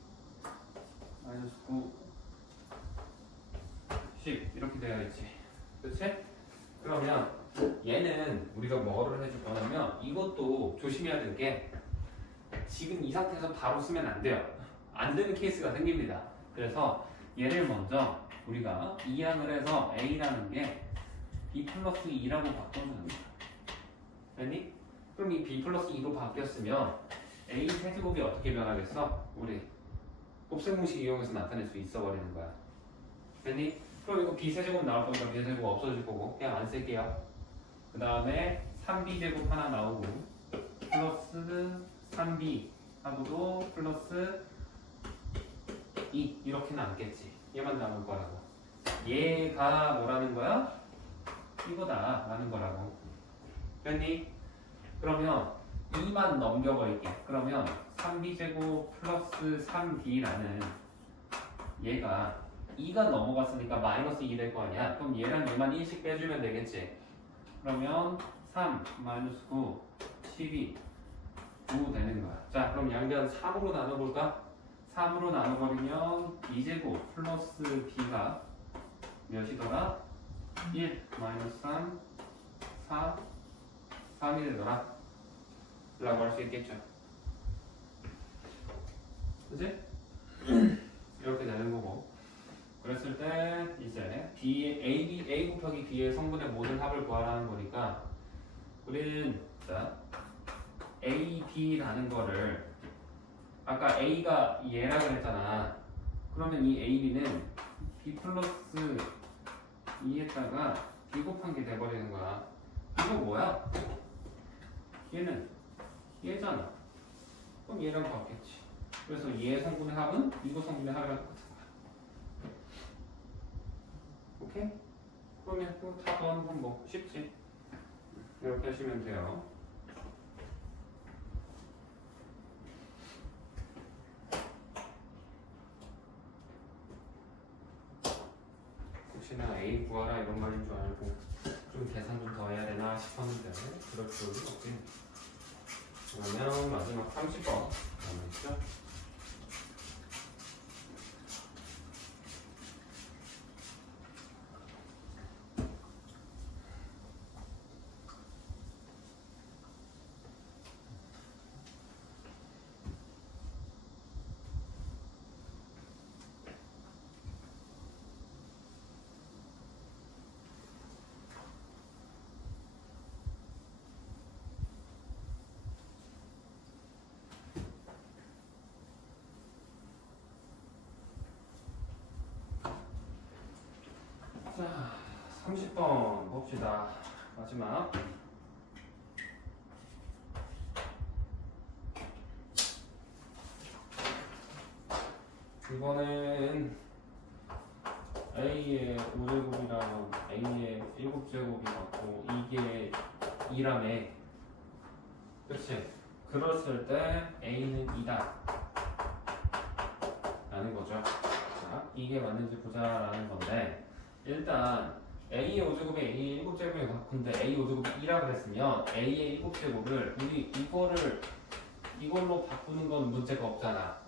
마이너스 9, 10 이렇게 되어 있지. 그렇지? 그러면 얘는 우리가 뭐를 해줄 거냐면 이것도 조심해야 될 게 지금 이 상태에서 바로 쓰면 안 돼요. 안 되는 케이스가 생깁니다. 그래서 얘를 먼저 우리가 이항을 해서 a라는 게 b 플러스 2라고 바꿔주는 거야. 됐니? 그럼 이 b 플러스 2로 바뀌었으면 a 세제곱이 어떻게 변하겠어? 우리 곱셈 공식 이용해서 나타낼 수 있어 버리는 거야. 됐니? 그럼 이거 b 세제곱 나올 거니까 b 세제곱 없어질 거고 그냥 안 쓸게요. 그 다음에 3b 제곱 하나 나오고 플러스 3b 하고도 플러스 2 이렇게 남겠지. 얘만 남을 거라고. 얘가 뭐라는 거야? 이거다 라는 거라고. 됐니? 그러면 2만 넘겨버릴게. 그러면 3b 제곱 플러스 3b라는 얘가 2가 넘어갔으니까 마이너스 2 될 거 아니야. 그럼 얘랑 얘만 1씩 빼주면 되겠지. 그러면 3 마이너스 9 12 9 되는 거야. 자, 그럼 양변 3으로 나눠볼까? 3으로 나눠버리면 2제곱 플러스 b가 몇이더라? 1 마이너스 3 4 3이 되더라 라고 할 수 있겠죠. 그치? 이렇게 되는 거고. 그랬을 때 이제 A 곱하기 B의 성분의 모든 합을 구하라는 거니까 우리는 자, A, B라는 거를 아까 A가 얘라고 했잖아. 그러면 이 A, B는 B 플러스 2에다가 B 곱한 게 돼버리는 거야. 이거 뭐야? 얘는 얘잖아. 그럼 얘랑 바뀌었지. 그래서 얘 성분의 합은 이거 성분의 합이랑 똑같은 거야. 오케이? 그러면 이거 다 더하는 건 뭐 쉽지? 이렇게 하시면 돼요. 혹시나 A 구하라 이런 말인 줄 알고 좀 계산 좀 더 해야 되나 싶었는데 그럴 필요는 없지. 그러면 마지막 30번 남아있죠? 자, 30번 봅시다. 마지막. 이번엔 A의 5제곱이랑 A의 7제곱이 같고 이게 2라며. 그치? 그랬을 때 A는 2다 라는 거죠. 자, 이게 맞는지 보자 라는 건데 일단 A의 5제곱이 A의 7제곱이 같은데 A의 5제곱이 2라고 했으면 A의 7제곱을 우리 이걸로 바꾸는 건 문제가 없잖아.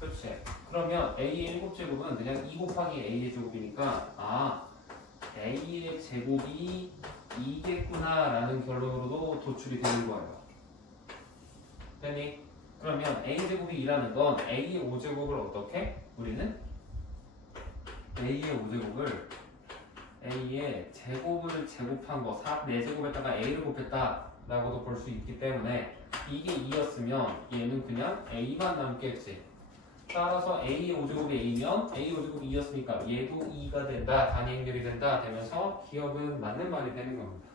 그렇지? 그러면 A의 7제곱은 그냥 2 곱하기 A의 제곱이니까 아 A의 제곱이 2겠구나 라는 결론으로도 도출이 되는 거예요. 됐니? 그러면 A제곱이 2라는 건 A의 5제곱을 어떻게? 우리는 A의 5제곱을 A의 제곱을 제곱한 거 4제곱에다가 A를 곱했다 라고도 볼 수 있기 때문에 이게 2였으면 얘는 그냥 A만 남겠지. 따라서 A의 5제곱이 A면 A 5제곱이 2였으니까 얘도 2가 된다. 단위 연결이 된다. 되면서 기억은 맞는 말이 되는 겁니다.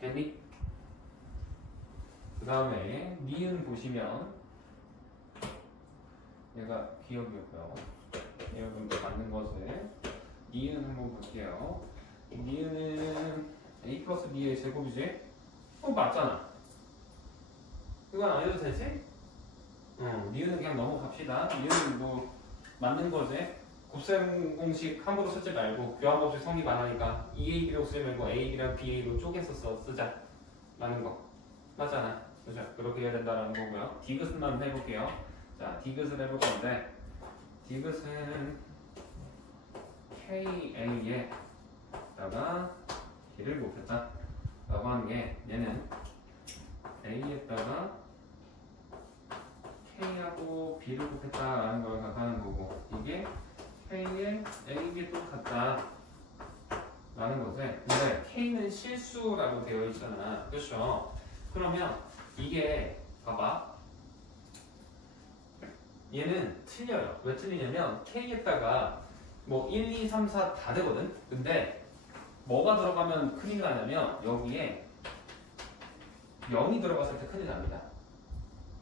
됐니? 그 다음에 니은 보시면 얘가 기억이었고요. 기억은 맞는 것을 니은 한번 볼게요. 니은은 A 플러스 B의 제곱이지? 맞잖아. 이건 안 해도 되지? 니은은 그냥 넘어갑시다. 니은은 뭐 맞는 거지? 곱셈 공식 함부로 쓰지 말고 교환법칙 성립 안 하니까 EAB로 쓰지 말고 AB랑 BA로 쪼개서 쓰자 라는 거 맞잖아. 그죠? 그렇게 해야 된다라는 거고요. 디귿만 해볼게요. 자, 디귿을 해볼 건데 디귿은 KA에다가 B를 곱했다 라고 하는 게 얘는 A에다가 K하고 B를 곱했다 라는 걸 가하는 거고 이게 K에 AB 똑같다 라는 거지. 근데 K는 실수라고 되어 있잖아. 그렇죠? 그러면 이게 봐봐 얘는 틀려요. 왜 틀리냐면 K에다가 뭐 1, 2, 3, 4 다 되거든? 근데 뭐가 들어가면 큰일 나냐면 여기에 0이 들어갔을 때 큰일 납니다.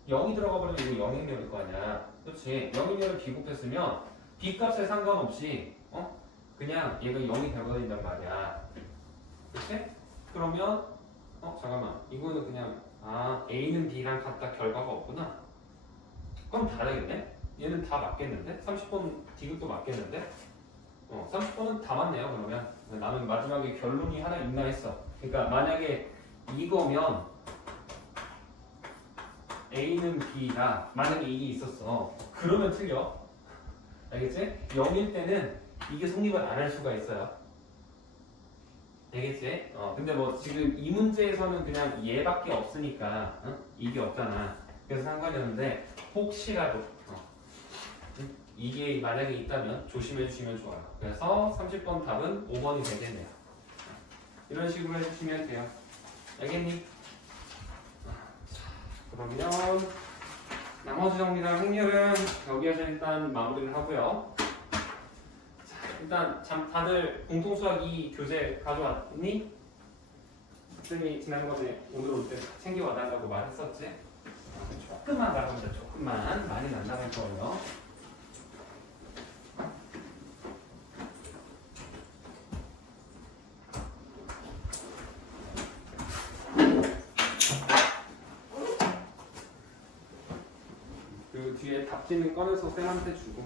0이 들어가 버리면 이거 0행렬일 거 아니야. 그렇지? 0행렬을 비곱했으면 B값에 상관없이 그냥 얘가 0이 되버린단 말이야. 그치? 그러면 잠깐만 이거는 그냥 A는 B랑 같다 결과가 없구나. 그럼 다르겠네? 얘는 다 맞겠는데? 30번 디귿도 맞겠는데? 30번은 다 맞네요. 그러면 나는 마지막에 결론이 하나 있나 했어. 그러니까 만약에 이거면 A는 B다. 만약에 이게 있었어. 그러면 틀려. 알겠지? 0일 때는 이게 성립을 안 할 수가 있어요. 알겠지? 근데 뭐 지금 이 문제에서는 그냥 얘밖에 없으니까 이게 없잖아. 그래서 상관이 없는데 혹시라도 이게 만약에 있다면 조심해 주시면 좋아요. 그래서 30번 답은 5번이 되겠네요. 이런 식으로 해주시면 돼요. 알겠니? 그러면 나머지 정리랑 행렬은 여기에서 일단 마무리를 하고요. 자, 일단 다들 공통수학 2 교재 가져왔니? 쌤이 지난번에 오늘 올 때 챙겨와달라고 말했었지? 조금만 나갑니다. 조금만. 많이 안 나갈 거예요. 그 뒤에 답지는 꺼내서 쌤한테 주고.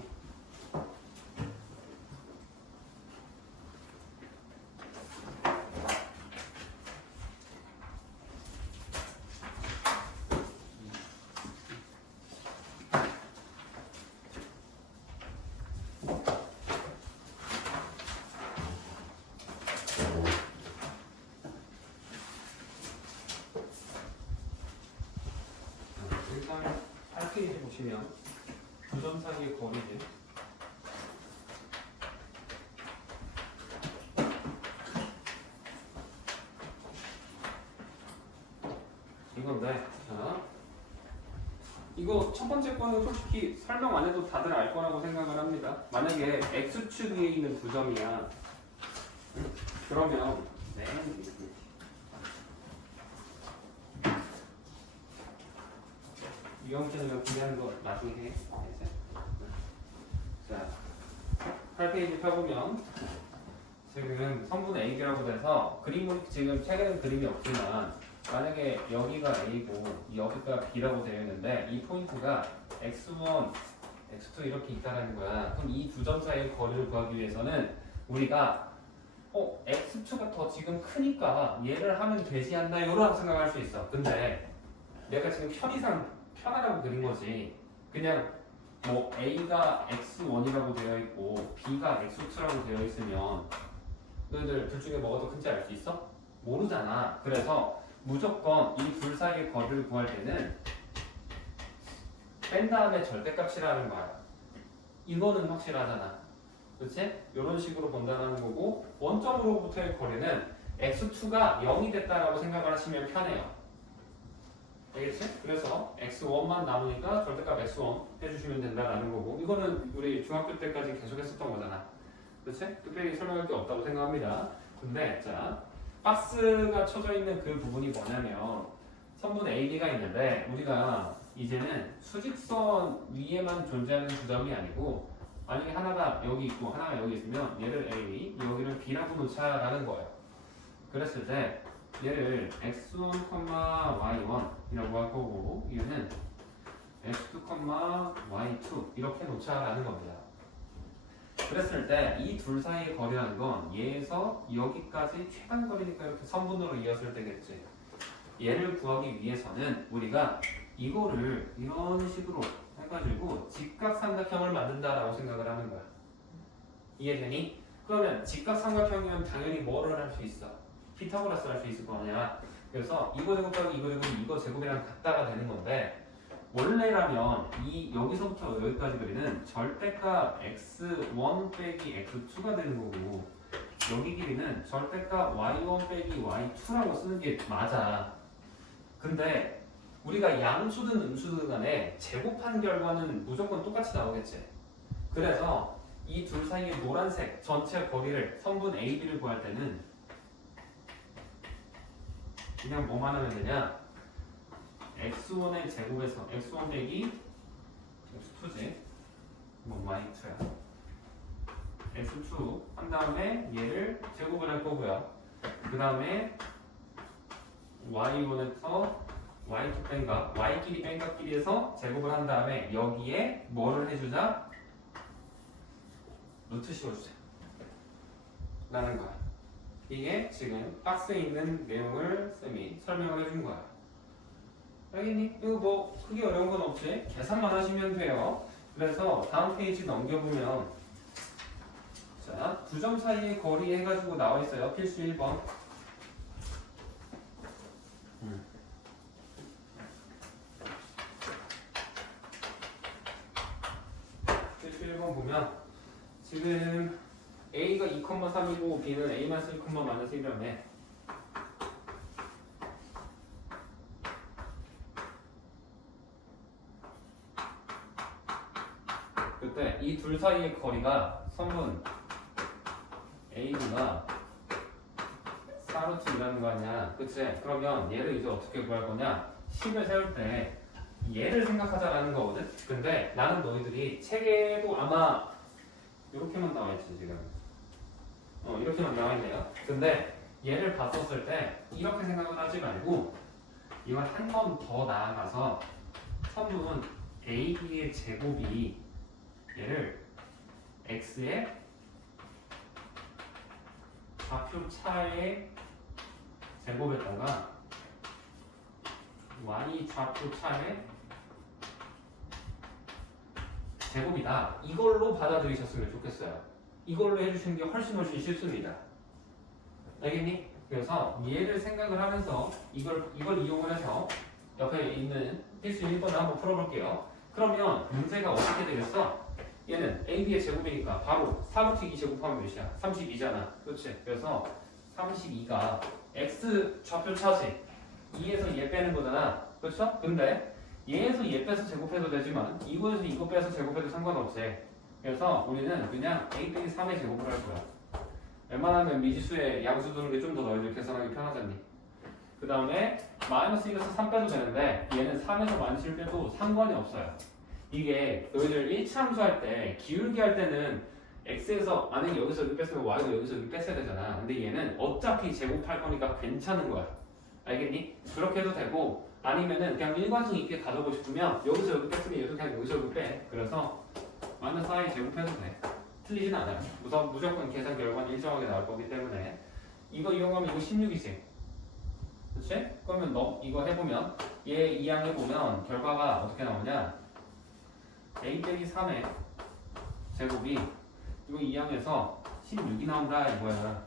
일단 8페이지 보시면 두 점 사이의 거리지. 이건데, 자, 이거 첫 번째 거는 솔직히 설명 안 해도 다들 알 거라고 생각을 합니다. 만약에 x축 위에 있는 두 점이야. 그러면 유형편이가 기대하는 거 나중에 해. 자, 8페이지 펴보면 지금 성분 AB라고 돼서 그림은 지금 최근엔 그림이 없지만 만약에 여기가 A고 여기가 B라고 되어 있는데 이 포인트가 X1, X2 이렇게 있다는 거야. 그럼 이 두 점 사이의 거리를 구하기 위해서는 우리가 X2가 더 지금 크니까 얘를 하면 되지 않나요? 라고 생각할 수 있어. 근데 내가 지금 편의상 편하라고 그린 거지. 그냥 뭐 A가 X1이라고 되어 있고 B가 X2라고 되어 있으면 너희들 둘 중에 뭐가 더 큰지 알 수 있어? 모르잖아. 그래서 무조건 이 둘 사이의 거리를 구할 때는 뺀 다음에 절대값이라는 거야. 이거는 확실하잖아. 그렇지? 이런 식으로 본다는 거고 원점으로부터의 거리는 x2가 0이 됐다라고 생각을 하시면 편해요. 알겠지? 그래서 x1만 남으니까 절대값 x1 해주시면 된다라는 거고 이거는 우리 중학교 때까지 계속 했었던 거잖아. 그렇지? 특별히 설명할 게 없다고 생각합니다. 근데 자 박스가 쳐져 있는 그 부분이 뭐냐면 선분 AB가 있는데 우리가 이제는 수직선 위에만 존재하는 두 점이 아니고 만약에 하나가 여기 있고 하나가 여기 있으면 얘를 A, 여기를 B라고 놓자라는 거예요. 그랬을 때 얘를 x1, y1이라고 할 거고 얘는 x2, y2 이렇게 놓자라는 겁니다. 그랬을 때 이 둘 사이의 거리라는 건 얘에서 여기까지 최단 거리니까 이렇게 선분으로 이었을 때겠지. 얘를 구하기 위해서는 우리가 이거를 이런 식으로 해가지고 직각삼각형을 만든다라고 생각을 하는 거야. 이해되니? 그러면 직각삼각형이면 당연히 뭐를 할 수 있어? 피타고라스 할 수 있을 거 아니야. 그래서 이거 제곱하기 이거 제곱이 이거 제곱이랑 같다가 되는 건데 원래라면 이 여기서부터 여기까지 거리는 절대값 x1 빼기 x2가 되는 거고 여기 길이는 절대값 y1 빼기 y2라고 쓰는 게 맞아. 근데 우리가 양수든 음수든 간에 제곱한 결과는 무조건 똑같이 나오겠지. 그래서 이 둘 사이의 노란색 전체 거리를 성분 AB를 구할 때는 그냥 뭐만 하면 되냐? x1의 제곱에서 x1 빼기 x2지 뭐 y2야 x2 한 다음에 얘를 제곱을 할 거고요. 그 다음에 y1에서 y2 뺀각 y끼리 뺀각끼리에서 제곱을 한 다음에 여기에 뭐를 해주자? 루트 씌워주자 라는 거야. 이게 지금 박스에 있는 내용을 쌤이 설명을 해준 거야. 알겠니? 이거 뭐 크게 어려운 건 없지? 계산만 하시면 돼요. 그래서 다음 페이지 넘겨보면 자, 두 점 사이의 거리 해가지고 나와 있어요. 필수 1번. 필수 1번 보면 지금 A가 2,3이고 B는 A-1,-1이라며. 그때 이 둘 사이의 거리가 선분 AB가 4루트이라는 거 아니야. 그치? 그러면 얘를 이제 어떻게 구할 거냐? 10을 세울 때 얘를 생각하자라는 거거든? 근데 나는 너희들이 책에도 아마 이렇게만 나와 있지 지금. 이렇게만 나와 있네요. 근데 얘를 봤었을 때 이렇게 생각을 하지 말고 이걸 한 번 더 나아가서 선분 AB의 제곱이 얘를 x의 좌표 차의 제곱에다가 y 좌표 차의 제곱이다. 이걸로 받아들이셨으면 좋겠어요. 이걸로 해주시는 게 훨씬 쉽습니다. 알겠니? 그래서 얘를 생각을 하면서 이걸 이용을 해서 옆에 있는 필수 1번을 한번 풀어볼게요. 그러면 문제가 어떻게 되겠어? 얘는 AB의 제곱이니까 바로 4루트 2 제곱하면 몇이야? 32잖아. 그렇지? 그래서 32가 X 좌표 차지 2에서 얘 빼는 거잖아. 그렇죠? 근데 얘에서 얘 빼서 제곱해도 되지만 이거에서 이거 빼서 제곱해도 상관없지. 그래서 우리는 그냥 A 빼기 3의 제곱을 할 거야. 웬만하면 미지수의 양수 두는 게 좀 더 너희들 계산하기 편하잖니. 그 다음에 마이너스 1에서 3 빼도 되는데 얘는 3에서 마이너스 1 빼도 상관이 없어요. 이게 너희들 1차함수 할 때 기울기 할 때는 x에서 만약에 여기서 여기 뺐으면 y도 여기서 여기 뺐어야 되잖아. 근데 얘는 어차피 제곱할 거니까 괜찮은 거야. 알겠니? 그렇게 해도 되고 아니면은 그냥 일관성 있게 가져오고 싶으면 여기서 여기 뺐으면 얘도 그냥 여기서 여기 빼. 그래서 마이너스 i 제곱해도 돼. 틀리진 않아요. 무조건 계산 결과는 일정하게 나올 거기 때문에 이거 이용하면 이거 16이지. 그치? 그러면 너 이거 해보면 얘 이항 해보면 결과가 어떻게 나오냐? a 빼기 3의 제곱이 이거 이항에서 16이 나온다 이거야.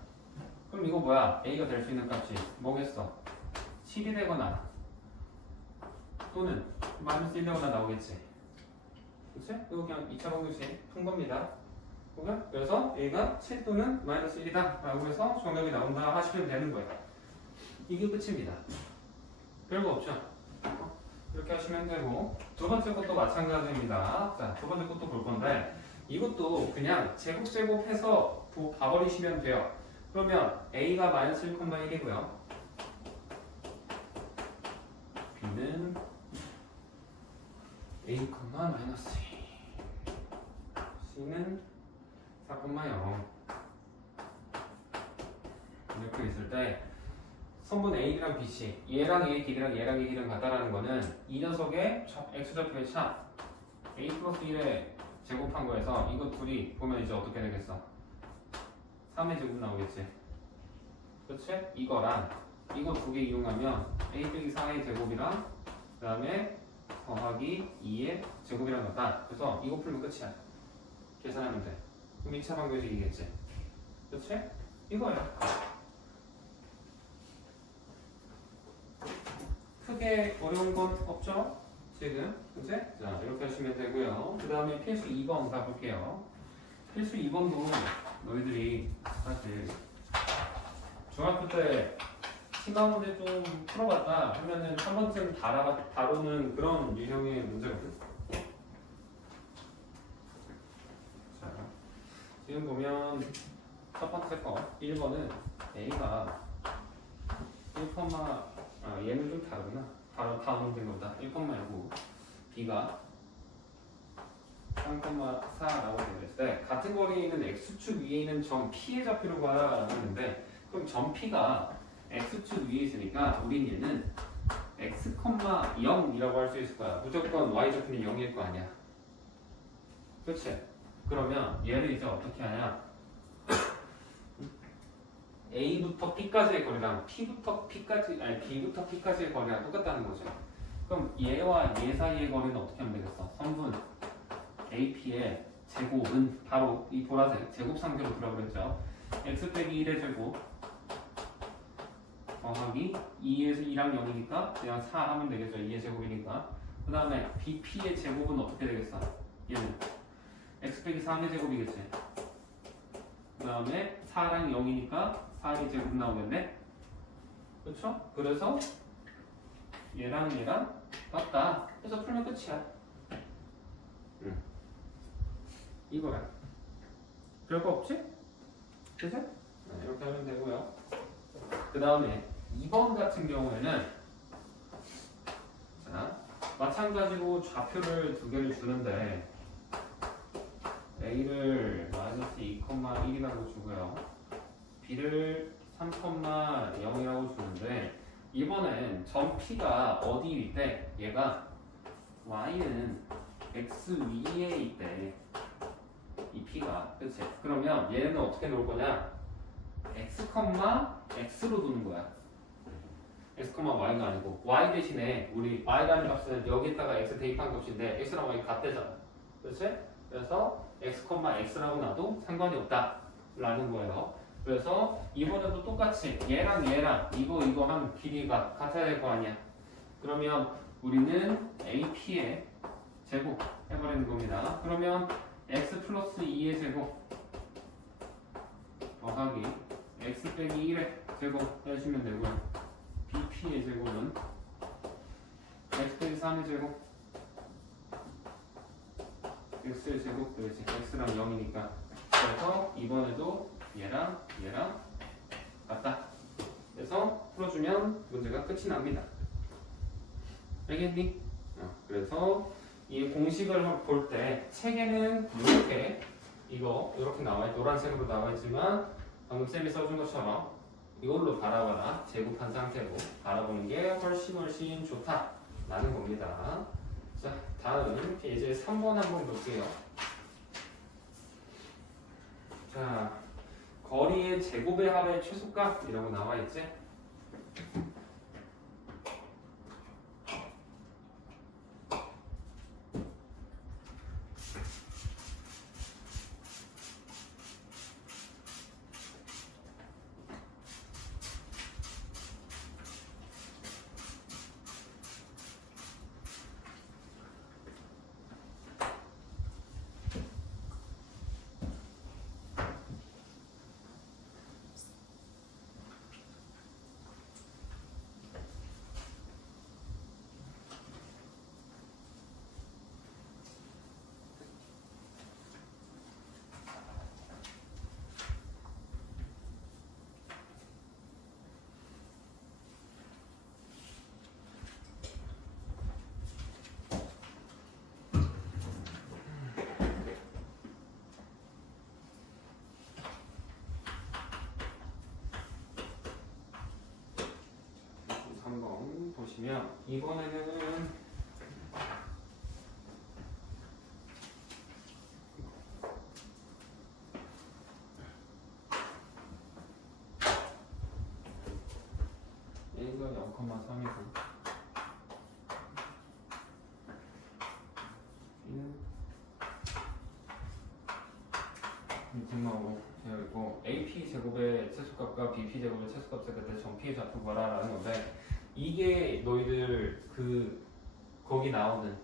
그럼 이거 뭐야? a가 될 수 있는 값이 뭐겠어? 7이 되거나 또는 마이너스 1 되거나 나오겠지. 그치? 이거 그냥 2차 방정식 푼 겁니다. 그래서 A가 7 또는 마이너스 1이다 라고 해서 정답이 나온다 하시면 되는 거예요. 이게 끝입니다. 별거 없죠? 이렇게 하시면 되고 두 번째 것도 마찬가지입니다. 자, 두 번째 것도 볼 건데 이것도 그냥 제곱해서 봐버리시면 돼요. 그러면 A가 마이너스 1,1이고요. B는 A, 마이너스 2. C는 4,0. 이렇게 있을 때 선분 A랑 BC 얘랑 얘의 길이랑 얘랑 얘의 길이랑 같다라는 거는 이 녀석의 x좌표의 차 A 플러스 1에 제곱한 거에서 이거 둘이 보면 이제 어떻게 되겠어? 3의 제곱 나오겠지? 그렇지? 이거랑 이거 두 개 이용하면 A 빼기 4의 제곱이랑 그 다음에 더하기 2의 제곱이랑 같다. 그래서 이거 풀면 끝이야. 계산하면 돼. 그럼 2차 방정식이겠지? 그렇지? 이거야. 크게 어려운 건 없죠? 지금 그치? 자 이렇게 하시면 되고요. 그 다음에 필수 2번 가볼게요. 필수 2번도 너희들이 사실 중학교 때 심화 문제 좀 풀어봤다 하면은 한 번쯤 다루는 그런 유형의 문제거든. 자 지금 보면 첫 번째 거 1번은 A가 1, 얘는 좀 다르구나. 바로 다음 된 거다. 1,6 B가 3,4라고 되어 있을 때 같은 거리에 있는 X축 위에 있는 점 P의 좌표로 가라고 했는데 그럼 점 P가 X축 위에 있으니까 우린 얘는 X, 0이라고 할 수 있을 거야. 무조건 Y좌표는 0일 거 아니야. 그렇지? 그러면 얘를 이제 어떻게 하냐? A부터 P까지의 거리랑 B부터 P까지의 거리랑 똑같다는 거죠. 그럼 얘와 얘 사이의 거리는 어떻게 하면 되겠어? 성분 AP의 제곱은 바로 이 보라색 제곱 상태로 들어버렸죠. X 빼기 1의 제곱 더하기 2에서 2랑 0이니까 그냥 4 하면 되겠죠. 2의 제곱이니까. 그 다음에 BP의 제곱은 어떻게 되겠어? 얘는 X 빼기 3의 제곱이겠지. 그 다음에 4랑 0이니까 4의 제곱 나오겠네? 그렇죠? 그래서 얘랑 같다. 그래서 풀면 끝이야. 이거야. 별거 없지? 그죠? 이렇게 하면 되고요. 그 다음에 2번 같은 경우에는 자 마찬가지로 좌표를 두 개를 주는데 A를 마이너스 2,1이라고 주고요. B를 3,0이라고 주는데 이번엔 점 P가 어디에 있대? 얘가 Y는 X 위에 있대. 이 P가 그치? 그러면 얘는 어떻게 놓을 거냐? X, X로 두는 거야. X, Y가 아니고 Y 대신에 우리 Y라는 값은 여기에다가 X 대입한 값인데 X랑 Y 같대잖아. 그치? 그래서 X, X라고 놔도 상관이 없다 라는 거예요. 그래서 이번에도 똑같이 얘랑 이거 한 길이가 같아야 될 거 아니야. 그러면 우리는 AP의 제곱 해버리는 겁니다. 그러면 X 플러스 2의 제곱 더하기 X 빼기 1의 제곱 해주시면 되고요. BP의 제곱은 X 빼기 3의 제곱 X의 제곱 그렇지. X랑 0이니까 그래서 이번에도 얘랑 같다. 그래서 풀어주면 문제가 끝이 납니다. 알겠니? 그래서 이 공식을 볼 때 책에는 이렇게 나와 노란색으로 나와 있지만 방금 쌤이 써준 것처럼 이걸로 바라봐라. 제곱한 상태로 바라보는 게 훨씬 좋다라는 겁니다. 자, 다음 이제 3번 한번 볼게요. 자, 거리의 제곱의 합의 최소값이라고 나와 있지? 있으면 이번에는 A가 0,3이고 B는 분모하고 되어 있고 AP 제곱의 최소값과 BP 제곱의 최소값을 그때 정피의 좌표 구하라라는 건데 이게 너희들 거기 나오는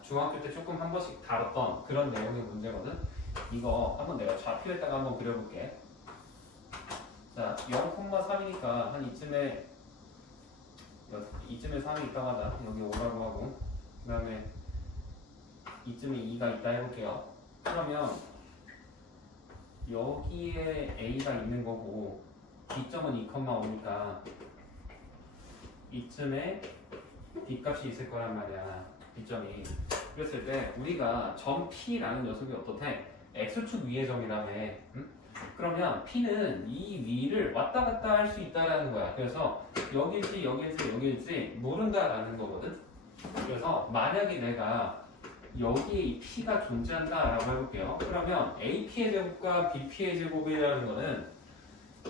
중학교 때 조금 한 번씩 다뤘던 그런 내용의 문제거든. 이거 한번 내가 좌표에다가 한번 그려볼게. 자, 0,3이니까 한 이쯤에 3이 있다고 하자. 여기 5라고 하고 그 다음에 이쯤에 2가 있다 해볼게요. 그러면 여기에 A가 있는 거고 B점은 2,5니까 이쯤에 B값이 있을 거란 말이야. B점이. 그랬을 때 우리가 점 P라는 녀석이 어떻대? X축 위의 점이라며. 응? 그러면 P는 이 위를 왔다 갔다 할 수 있다라는 거야. 그래서 여기일지 모른다라는 거거든. 그래서 만약에 내가 여기에 이 P가 존재한다라고 해볼게요. 그러면 AP의 제곱과 BP의 제곱이라는 거는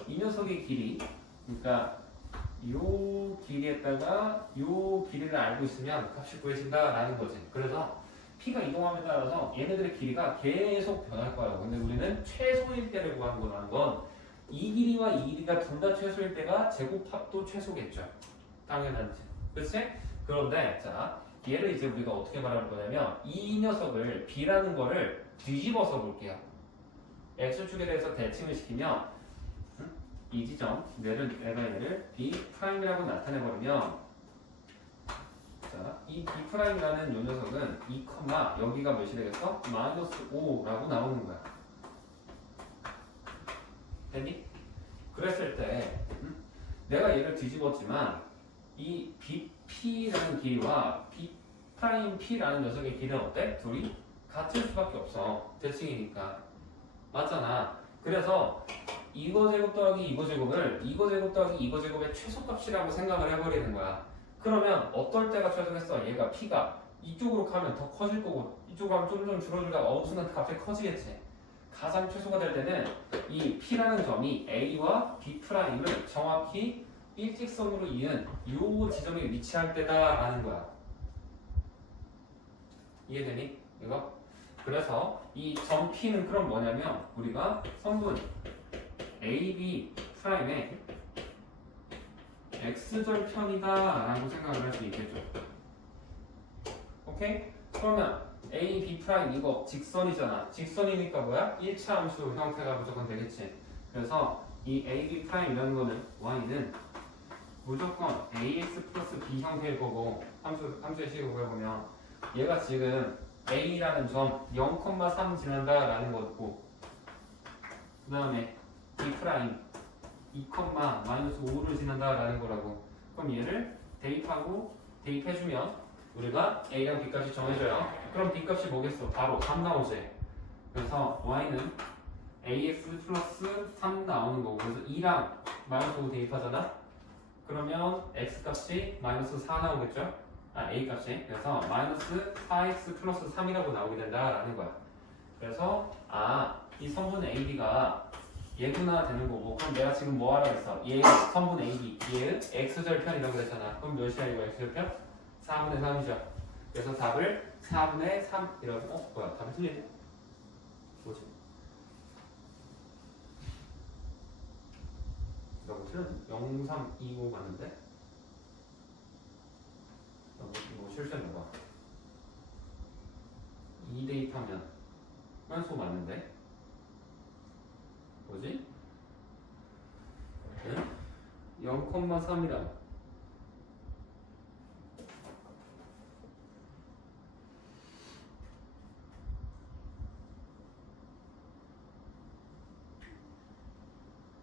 이 녀석의 길이, 그러니까 요 길이에다가 요 길이를 알고 있으면 값이 구해진다라는 거지. 그래서 P가 이동함에 따라서 얘네들의 길이가 계속 변할 거라고. 근데 우리는 최소일 때를 구하는 거라는 건 이 길이와 이 길이가 둘 다 최소일 때가 제곱합도 최소겠죠. 당연하지. 그렇지? 그런데 자, 얘를 이제 우리가 어떻게 말할 거냐면 이 녀석을 B라는 거를 뒤집어서 볼게요. X축에 대해서 대칭을 시키면 이 지점, 내가 얘를 B'이라고 나타내버리면 자, 이 B'이라는 요 녀석은 2, 여기가 몇이 되겠어? 마이너스 5라고 나오는 거야. 됐니? 그랬을 때 내가 얘를 뒤집었지만 이 BP라는 길이와 B'P라는 녀석의 길이는 어때? 둘이 같을 수밖에 없어. 대칭이니까. 맞잖아. 그래서 이거 제곱 더하기 이거 제곱을 이거 제곱 더하기 이거 제곱의 최소값이라고 생각을 해버리는 거야. 그러면 어떨 때가 최소겠어? 얘가 P가 이쪽으로 가면 더 커질 거고 이쪽으로 가면 좀 줄어들다가 어느 순간 갑자기 커지겠지. 가장 최소가 될 때는 이 P라는 점이 A와 B'을 정확히 일직선으로 이은 요 지점에 위치할 때다라는 거야. 이해되니? 이거? 그래서 이 점 P는 그럼 뭐냐면 우리가 선분 AB 프라임의 X절편이다 라고 생각을 할 수 있겠죠. 오케이? 그러면 A, B 프라임 이거 직선이잖아. 직선이니까 뭐야? 1차 함수 형태가 무조건 되겠지. 그래서 이 A, B 프라임이라는 거는 Y는 무조건 AX 플러스 B 형태일 거고 함수의 식으로 해보면 얘가 지금 A라는 점 0,3 지난다라는 거고 그 다음에 B 프라임 2, 마이너스 5를 지난다라는 거라고. 그럼 얘를 대입해주면 우리가 A랑 B값이 정해져요. 그럼 B값이 뭐겠어? 바로 3 나오지. 그래서 Y는 AX 플러스 3 나오는 거고 그래서 2랑 마이너스 5 대입하잖아? 그러면 X값이 마이너스 4 나오겠죠? A값이. 그래서 마이너스 4X 플러스 3이라고 나오게 된다라는 거야. 그래서 이 선분 AB가 얘구나 되는 거고 그럼 내가 지금 뭐 하라고 했어? 얘 선분 AB 얘는 X절편이라고 그랬잖아. 그럼 몇이야 이거 X절편? 4분의 3이죠. 그래서 답을 4분의 3이라고 뭐야 답이 틀리네? 뭐지? 나 뭐 틀렸네? 0, 3, 2, 5 맞는데? 뭐 실수했나봐. 2 대입하면 한수 맞는데? 뭐지? 0,3이라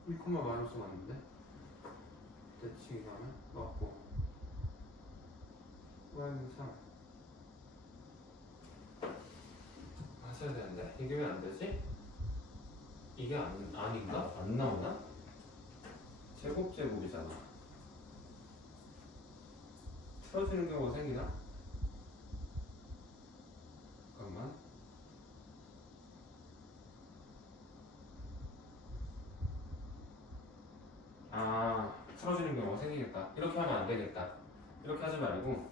1, 마이너스 맞는데? 대칭이 가면 맞고 Y는 3 맞아야 되는데 이게 왜 안 되지? 이게 아닌가? 안 나오나? 제곱이잖아. 틀어지는 경우가 생기나? 잠깐만. 아, 틀어지는 경우가 생기겠다. 이렇게 하면 안 되겠다. 이렇게 하지 말고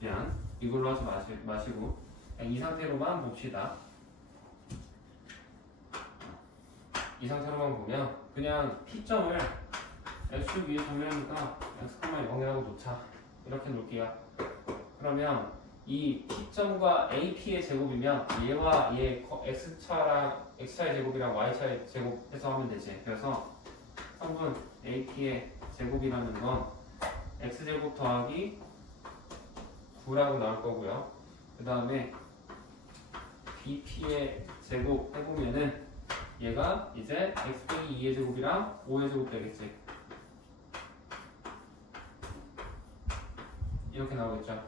그냥 이걸로 하지 마시고 그냥 이 상태로만 봅시다. 이 상태로만 보면 그냥 P점을 x 위에 정렬하니까 x, 0이라고 놓자. 이렇게 놓을게요. 그러면 이 P점과 AP의 제곱이면 얘와 얘 x차의 제곱이랑 y차의 제곱 해서 하면 되지. 그래서 성분 AP의 제곱이라는 건 x제곱 더하기 9라고 나올 거고요. 그 다음에 BP의 제곱 해보면은 얘가 이제 x 빼기 2의 제곱이랑 5의 제곱 되겠지. 이렇게 나오겠죠.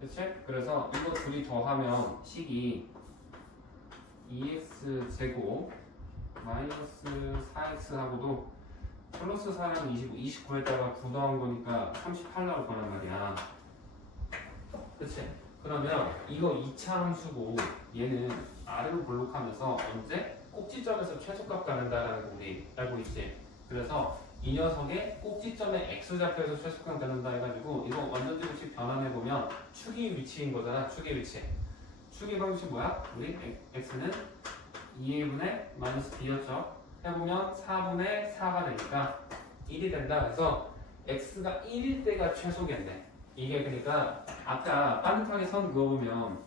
그치? 그래서 이거 둘이 더하면 식이 2x 제곱 마이너스 4x 하고도 플러스 4랑 29에다가 9 더한 거니까 38 나올 거란 말이야. 그치? 그러면 이거 2차 함수고 얘는 아래로 볼록하면서 언제? 꼭지점에서 최소값 가는다라는 거 우리 알고 있지? 그래서 이 녀석의 꼭지점에 x좌표에서 최소값 가는다 해가지고 이거 완전제곱식 변환해보면 축이 위치인 거잖아. 축의 위치. 축의 방식 뭐야? 우리 x는 2분의 마이너스 b였죠. 해보면 4분의 4가 되니까 1이 된다. 그래서 x가 1일 때가 최소겠네. 이게 그러니까 아까 반듯하게 선 그어보면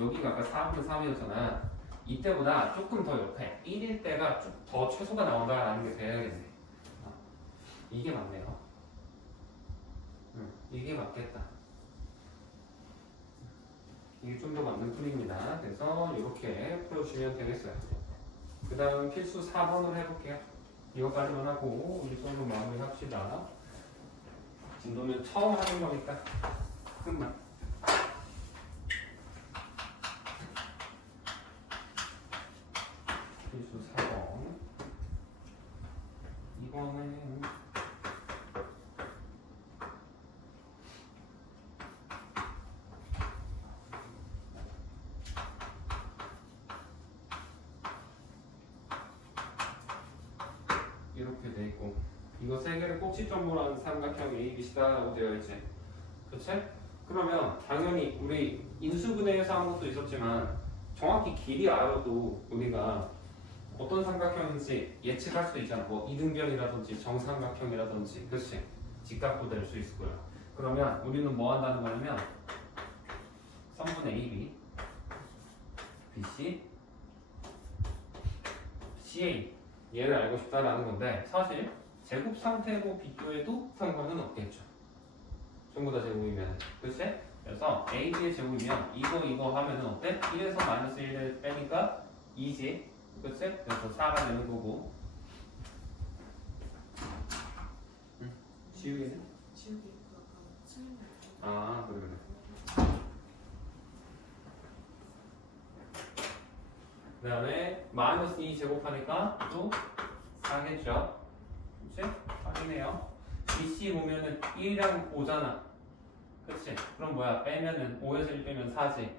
여기가 아까 4분의 3이었잖아. 이때보다 조금 더 옆에 1일 때가 좀 더 최소가 나온다라는 게 돼야겠네. 이게 맞네요. 이게 맞겠다. 이게 좀 더 맞는 풀입니다. 그래서 이렇게 풀어주시면 되겠어요. 그 다음 필수 4번으로 해볼게요. 이거까지만 하고 우리 수업은 마무리 합시다. 진도는 처음 하는 거니까 끝만. 필수 4번. 이번엔 이렇게 돼 있고 이거 세 개를 꼭지점으로 한 삼각형 ABC다라고 되어 있지. 그치? 그러면 당연히 우리 인수분해에서 한 것도 있었지만 정확히 길이 알아도 우리가 어떤 삼각형인지 예측할 수 있잖아. 뭐 이등변이라든지 정삼각형이라든지, 그렇지? 직각도 될 수 있을 거야. 그러면 우리는 뭐 한다는 거냐면 성분 AB, BC, CA 얘를 알고 싶다라는 건데 사실 제곱 상태로 비교해도 상관은 없겠죠. 전부 다 제곱이면, 그렇지? 그래서 AB의 제곱이면 이거 하면은 어때? 1에서 마이너스 1을 빼니까 2지. 그치? 그래서 4가 되는 거고. 지우개는? 지우개 그거 설명. 아, 그래. 그 다음에 마이너스 2 제곱하니까 또 4겠죠. 그치? 4이네요. BC 보면은 1이랑 5잖아. 그치? 그럼 뭐야? 빼면은 5에서 1 빼면 4지.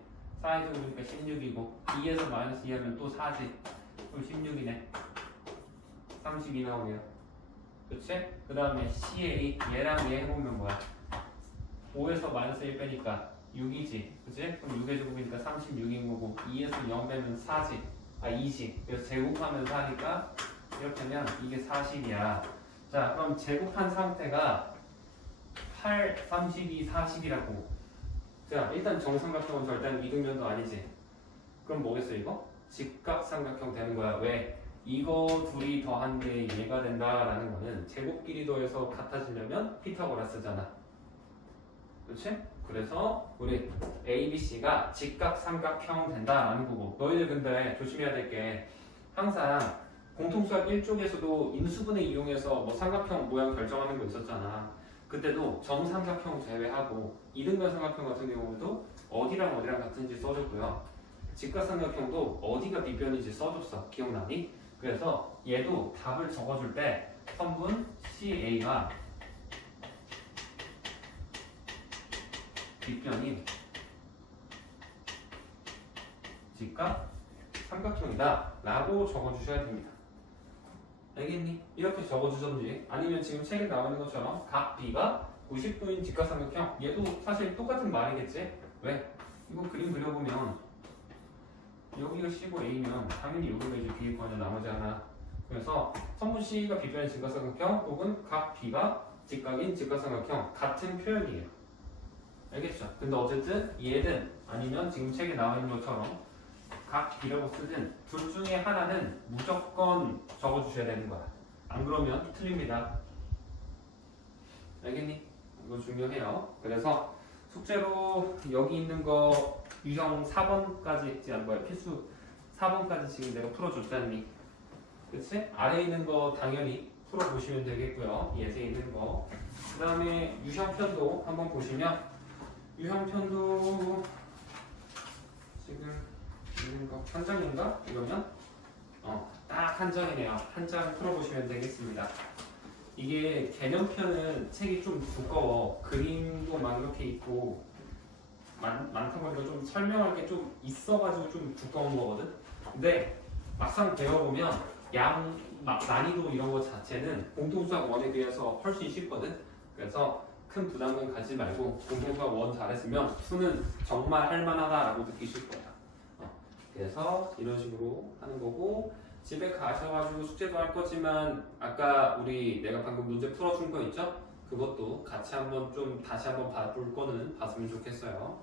4의 제곱이니까 16이고 2에서 마이너스 2 하면 또 4지. 그럼 16이네. 32 나오네요. 그치? 그 다음에 CA 얘랑 얘 해보면 뭐야? 5에서 마이너스 1 빼니까 6이지. 그치? 그럼 6의 제곱이니까 36인 거고 2에서 0 빼면 4지. 아 2지. 그래서 제곱하면 4니까 이렇게 하면 이게 40이야. 자 그럼 제곱한 상태가 8, 32, 40이라고. 자 일단 정삼각형은 절대 이등변도 아니지. 그럼 뭐겠어 이거? 직각삼각형 되는 거야. 왜? 이거 둘이 더한 게 얘가 된다라는 거는 제곱 길이 더해서 같아지려면 피타고라스잖아. 그렇지? 그래서 우리 ABC가 직각삼각형 된다라는 거고. 너희들 근데 조심해야 될 게 항상 공통수학 1쪽에서도 인수분해 이용해서 뭐 삼각형 모양 결정하는 거 있었잖아. 그때도 정삼각형 제외하고 이등변 삼각형 같은 경우도 어디랑 어디랑 같은지 써줬고요. 직각삼각형도 어디가 빗변인지 써줬어. 기억나니? 그래서 얘도 답을 적어줄 때 성분 CA가 빗변인 직각 삼각형이다 라고 적어주셔야 됩니다. 알겠니? 이렇게 적어주던지 아니면 지금 책에 나와 있는 것처럼 각 B가 90도인 직각삼각형 얘도 사실 똑같은 말이겠지? 왜? 이거 그림 그려보면 여기가 C고 A면 당연히 여기가 이제 B일 거 아니야 나머지 하나. 그래서 선분 C가 B변인 직각삼각형 혹은 각 B가 직각인 직각삼각형 같은 표현이에요. 알겠죠? 근데 어쨌든 얘든 아니면 지금 책에 나와 있는 것처럼 각 B라고 쓰든 둘 중에 하나는 무조건 적어주셔야 되는 거야. 안 그러면 틀립니다. 알겠니? 이거 중요해요. 그래서 숙제로 여기 있는 거 유형 4번까지 뭐야 필수 4번까지 지금 내가 풀어줬잖니. 그치? 아래에 있는 거 당연히 풀어보시면 되겠고요. 예제에 있는 거. 그 다음에 유형편도 한번 보시면 유형편도 지금 있는 거 한 장인가? 이러면 딱 한 장이네요. 한 장 풀어보시면 되겠습니다. 이게 개념편은 책이 좀 두꺼워. 그림도 막 이렇게 있고 많다 보니까 좀 설명할 게 좀 있어가지고 좀 두꺼운 거거든. 근데 막상 배워보면 난이도 이런 거 자체는 공통수학 원에 비해서 훨씬 쉽거든. 그래서 큰 부담감 가지 말고 공통수학 원 잘했으면 수는 정말 할만하다라고 느끼실 거야. 그래서 이런 식으로 하는 거고 집에 가셔가지고 숙제도 할 거지만 아까 내가 방금 문제 풀어준 거 있죠? 그것도 같이 한번 좀 다시 한번 봐볼 거는 봤으면 좋겠어요.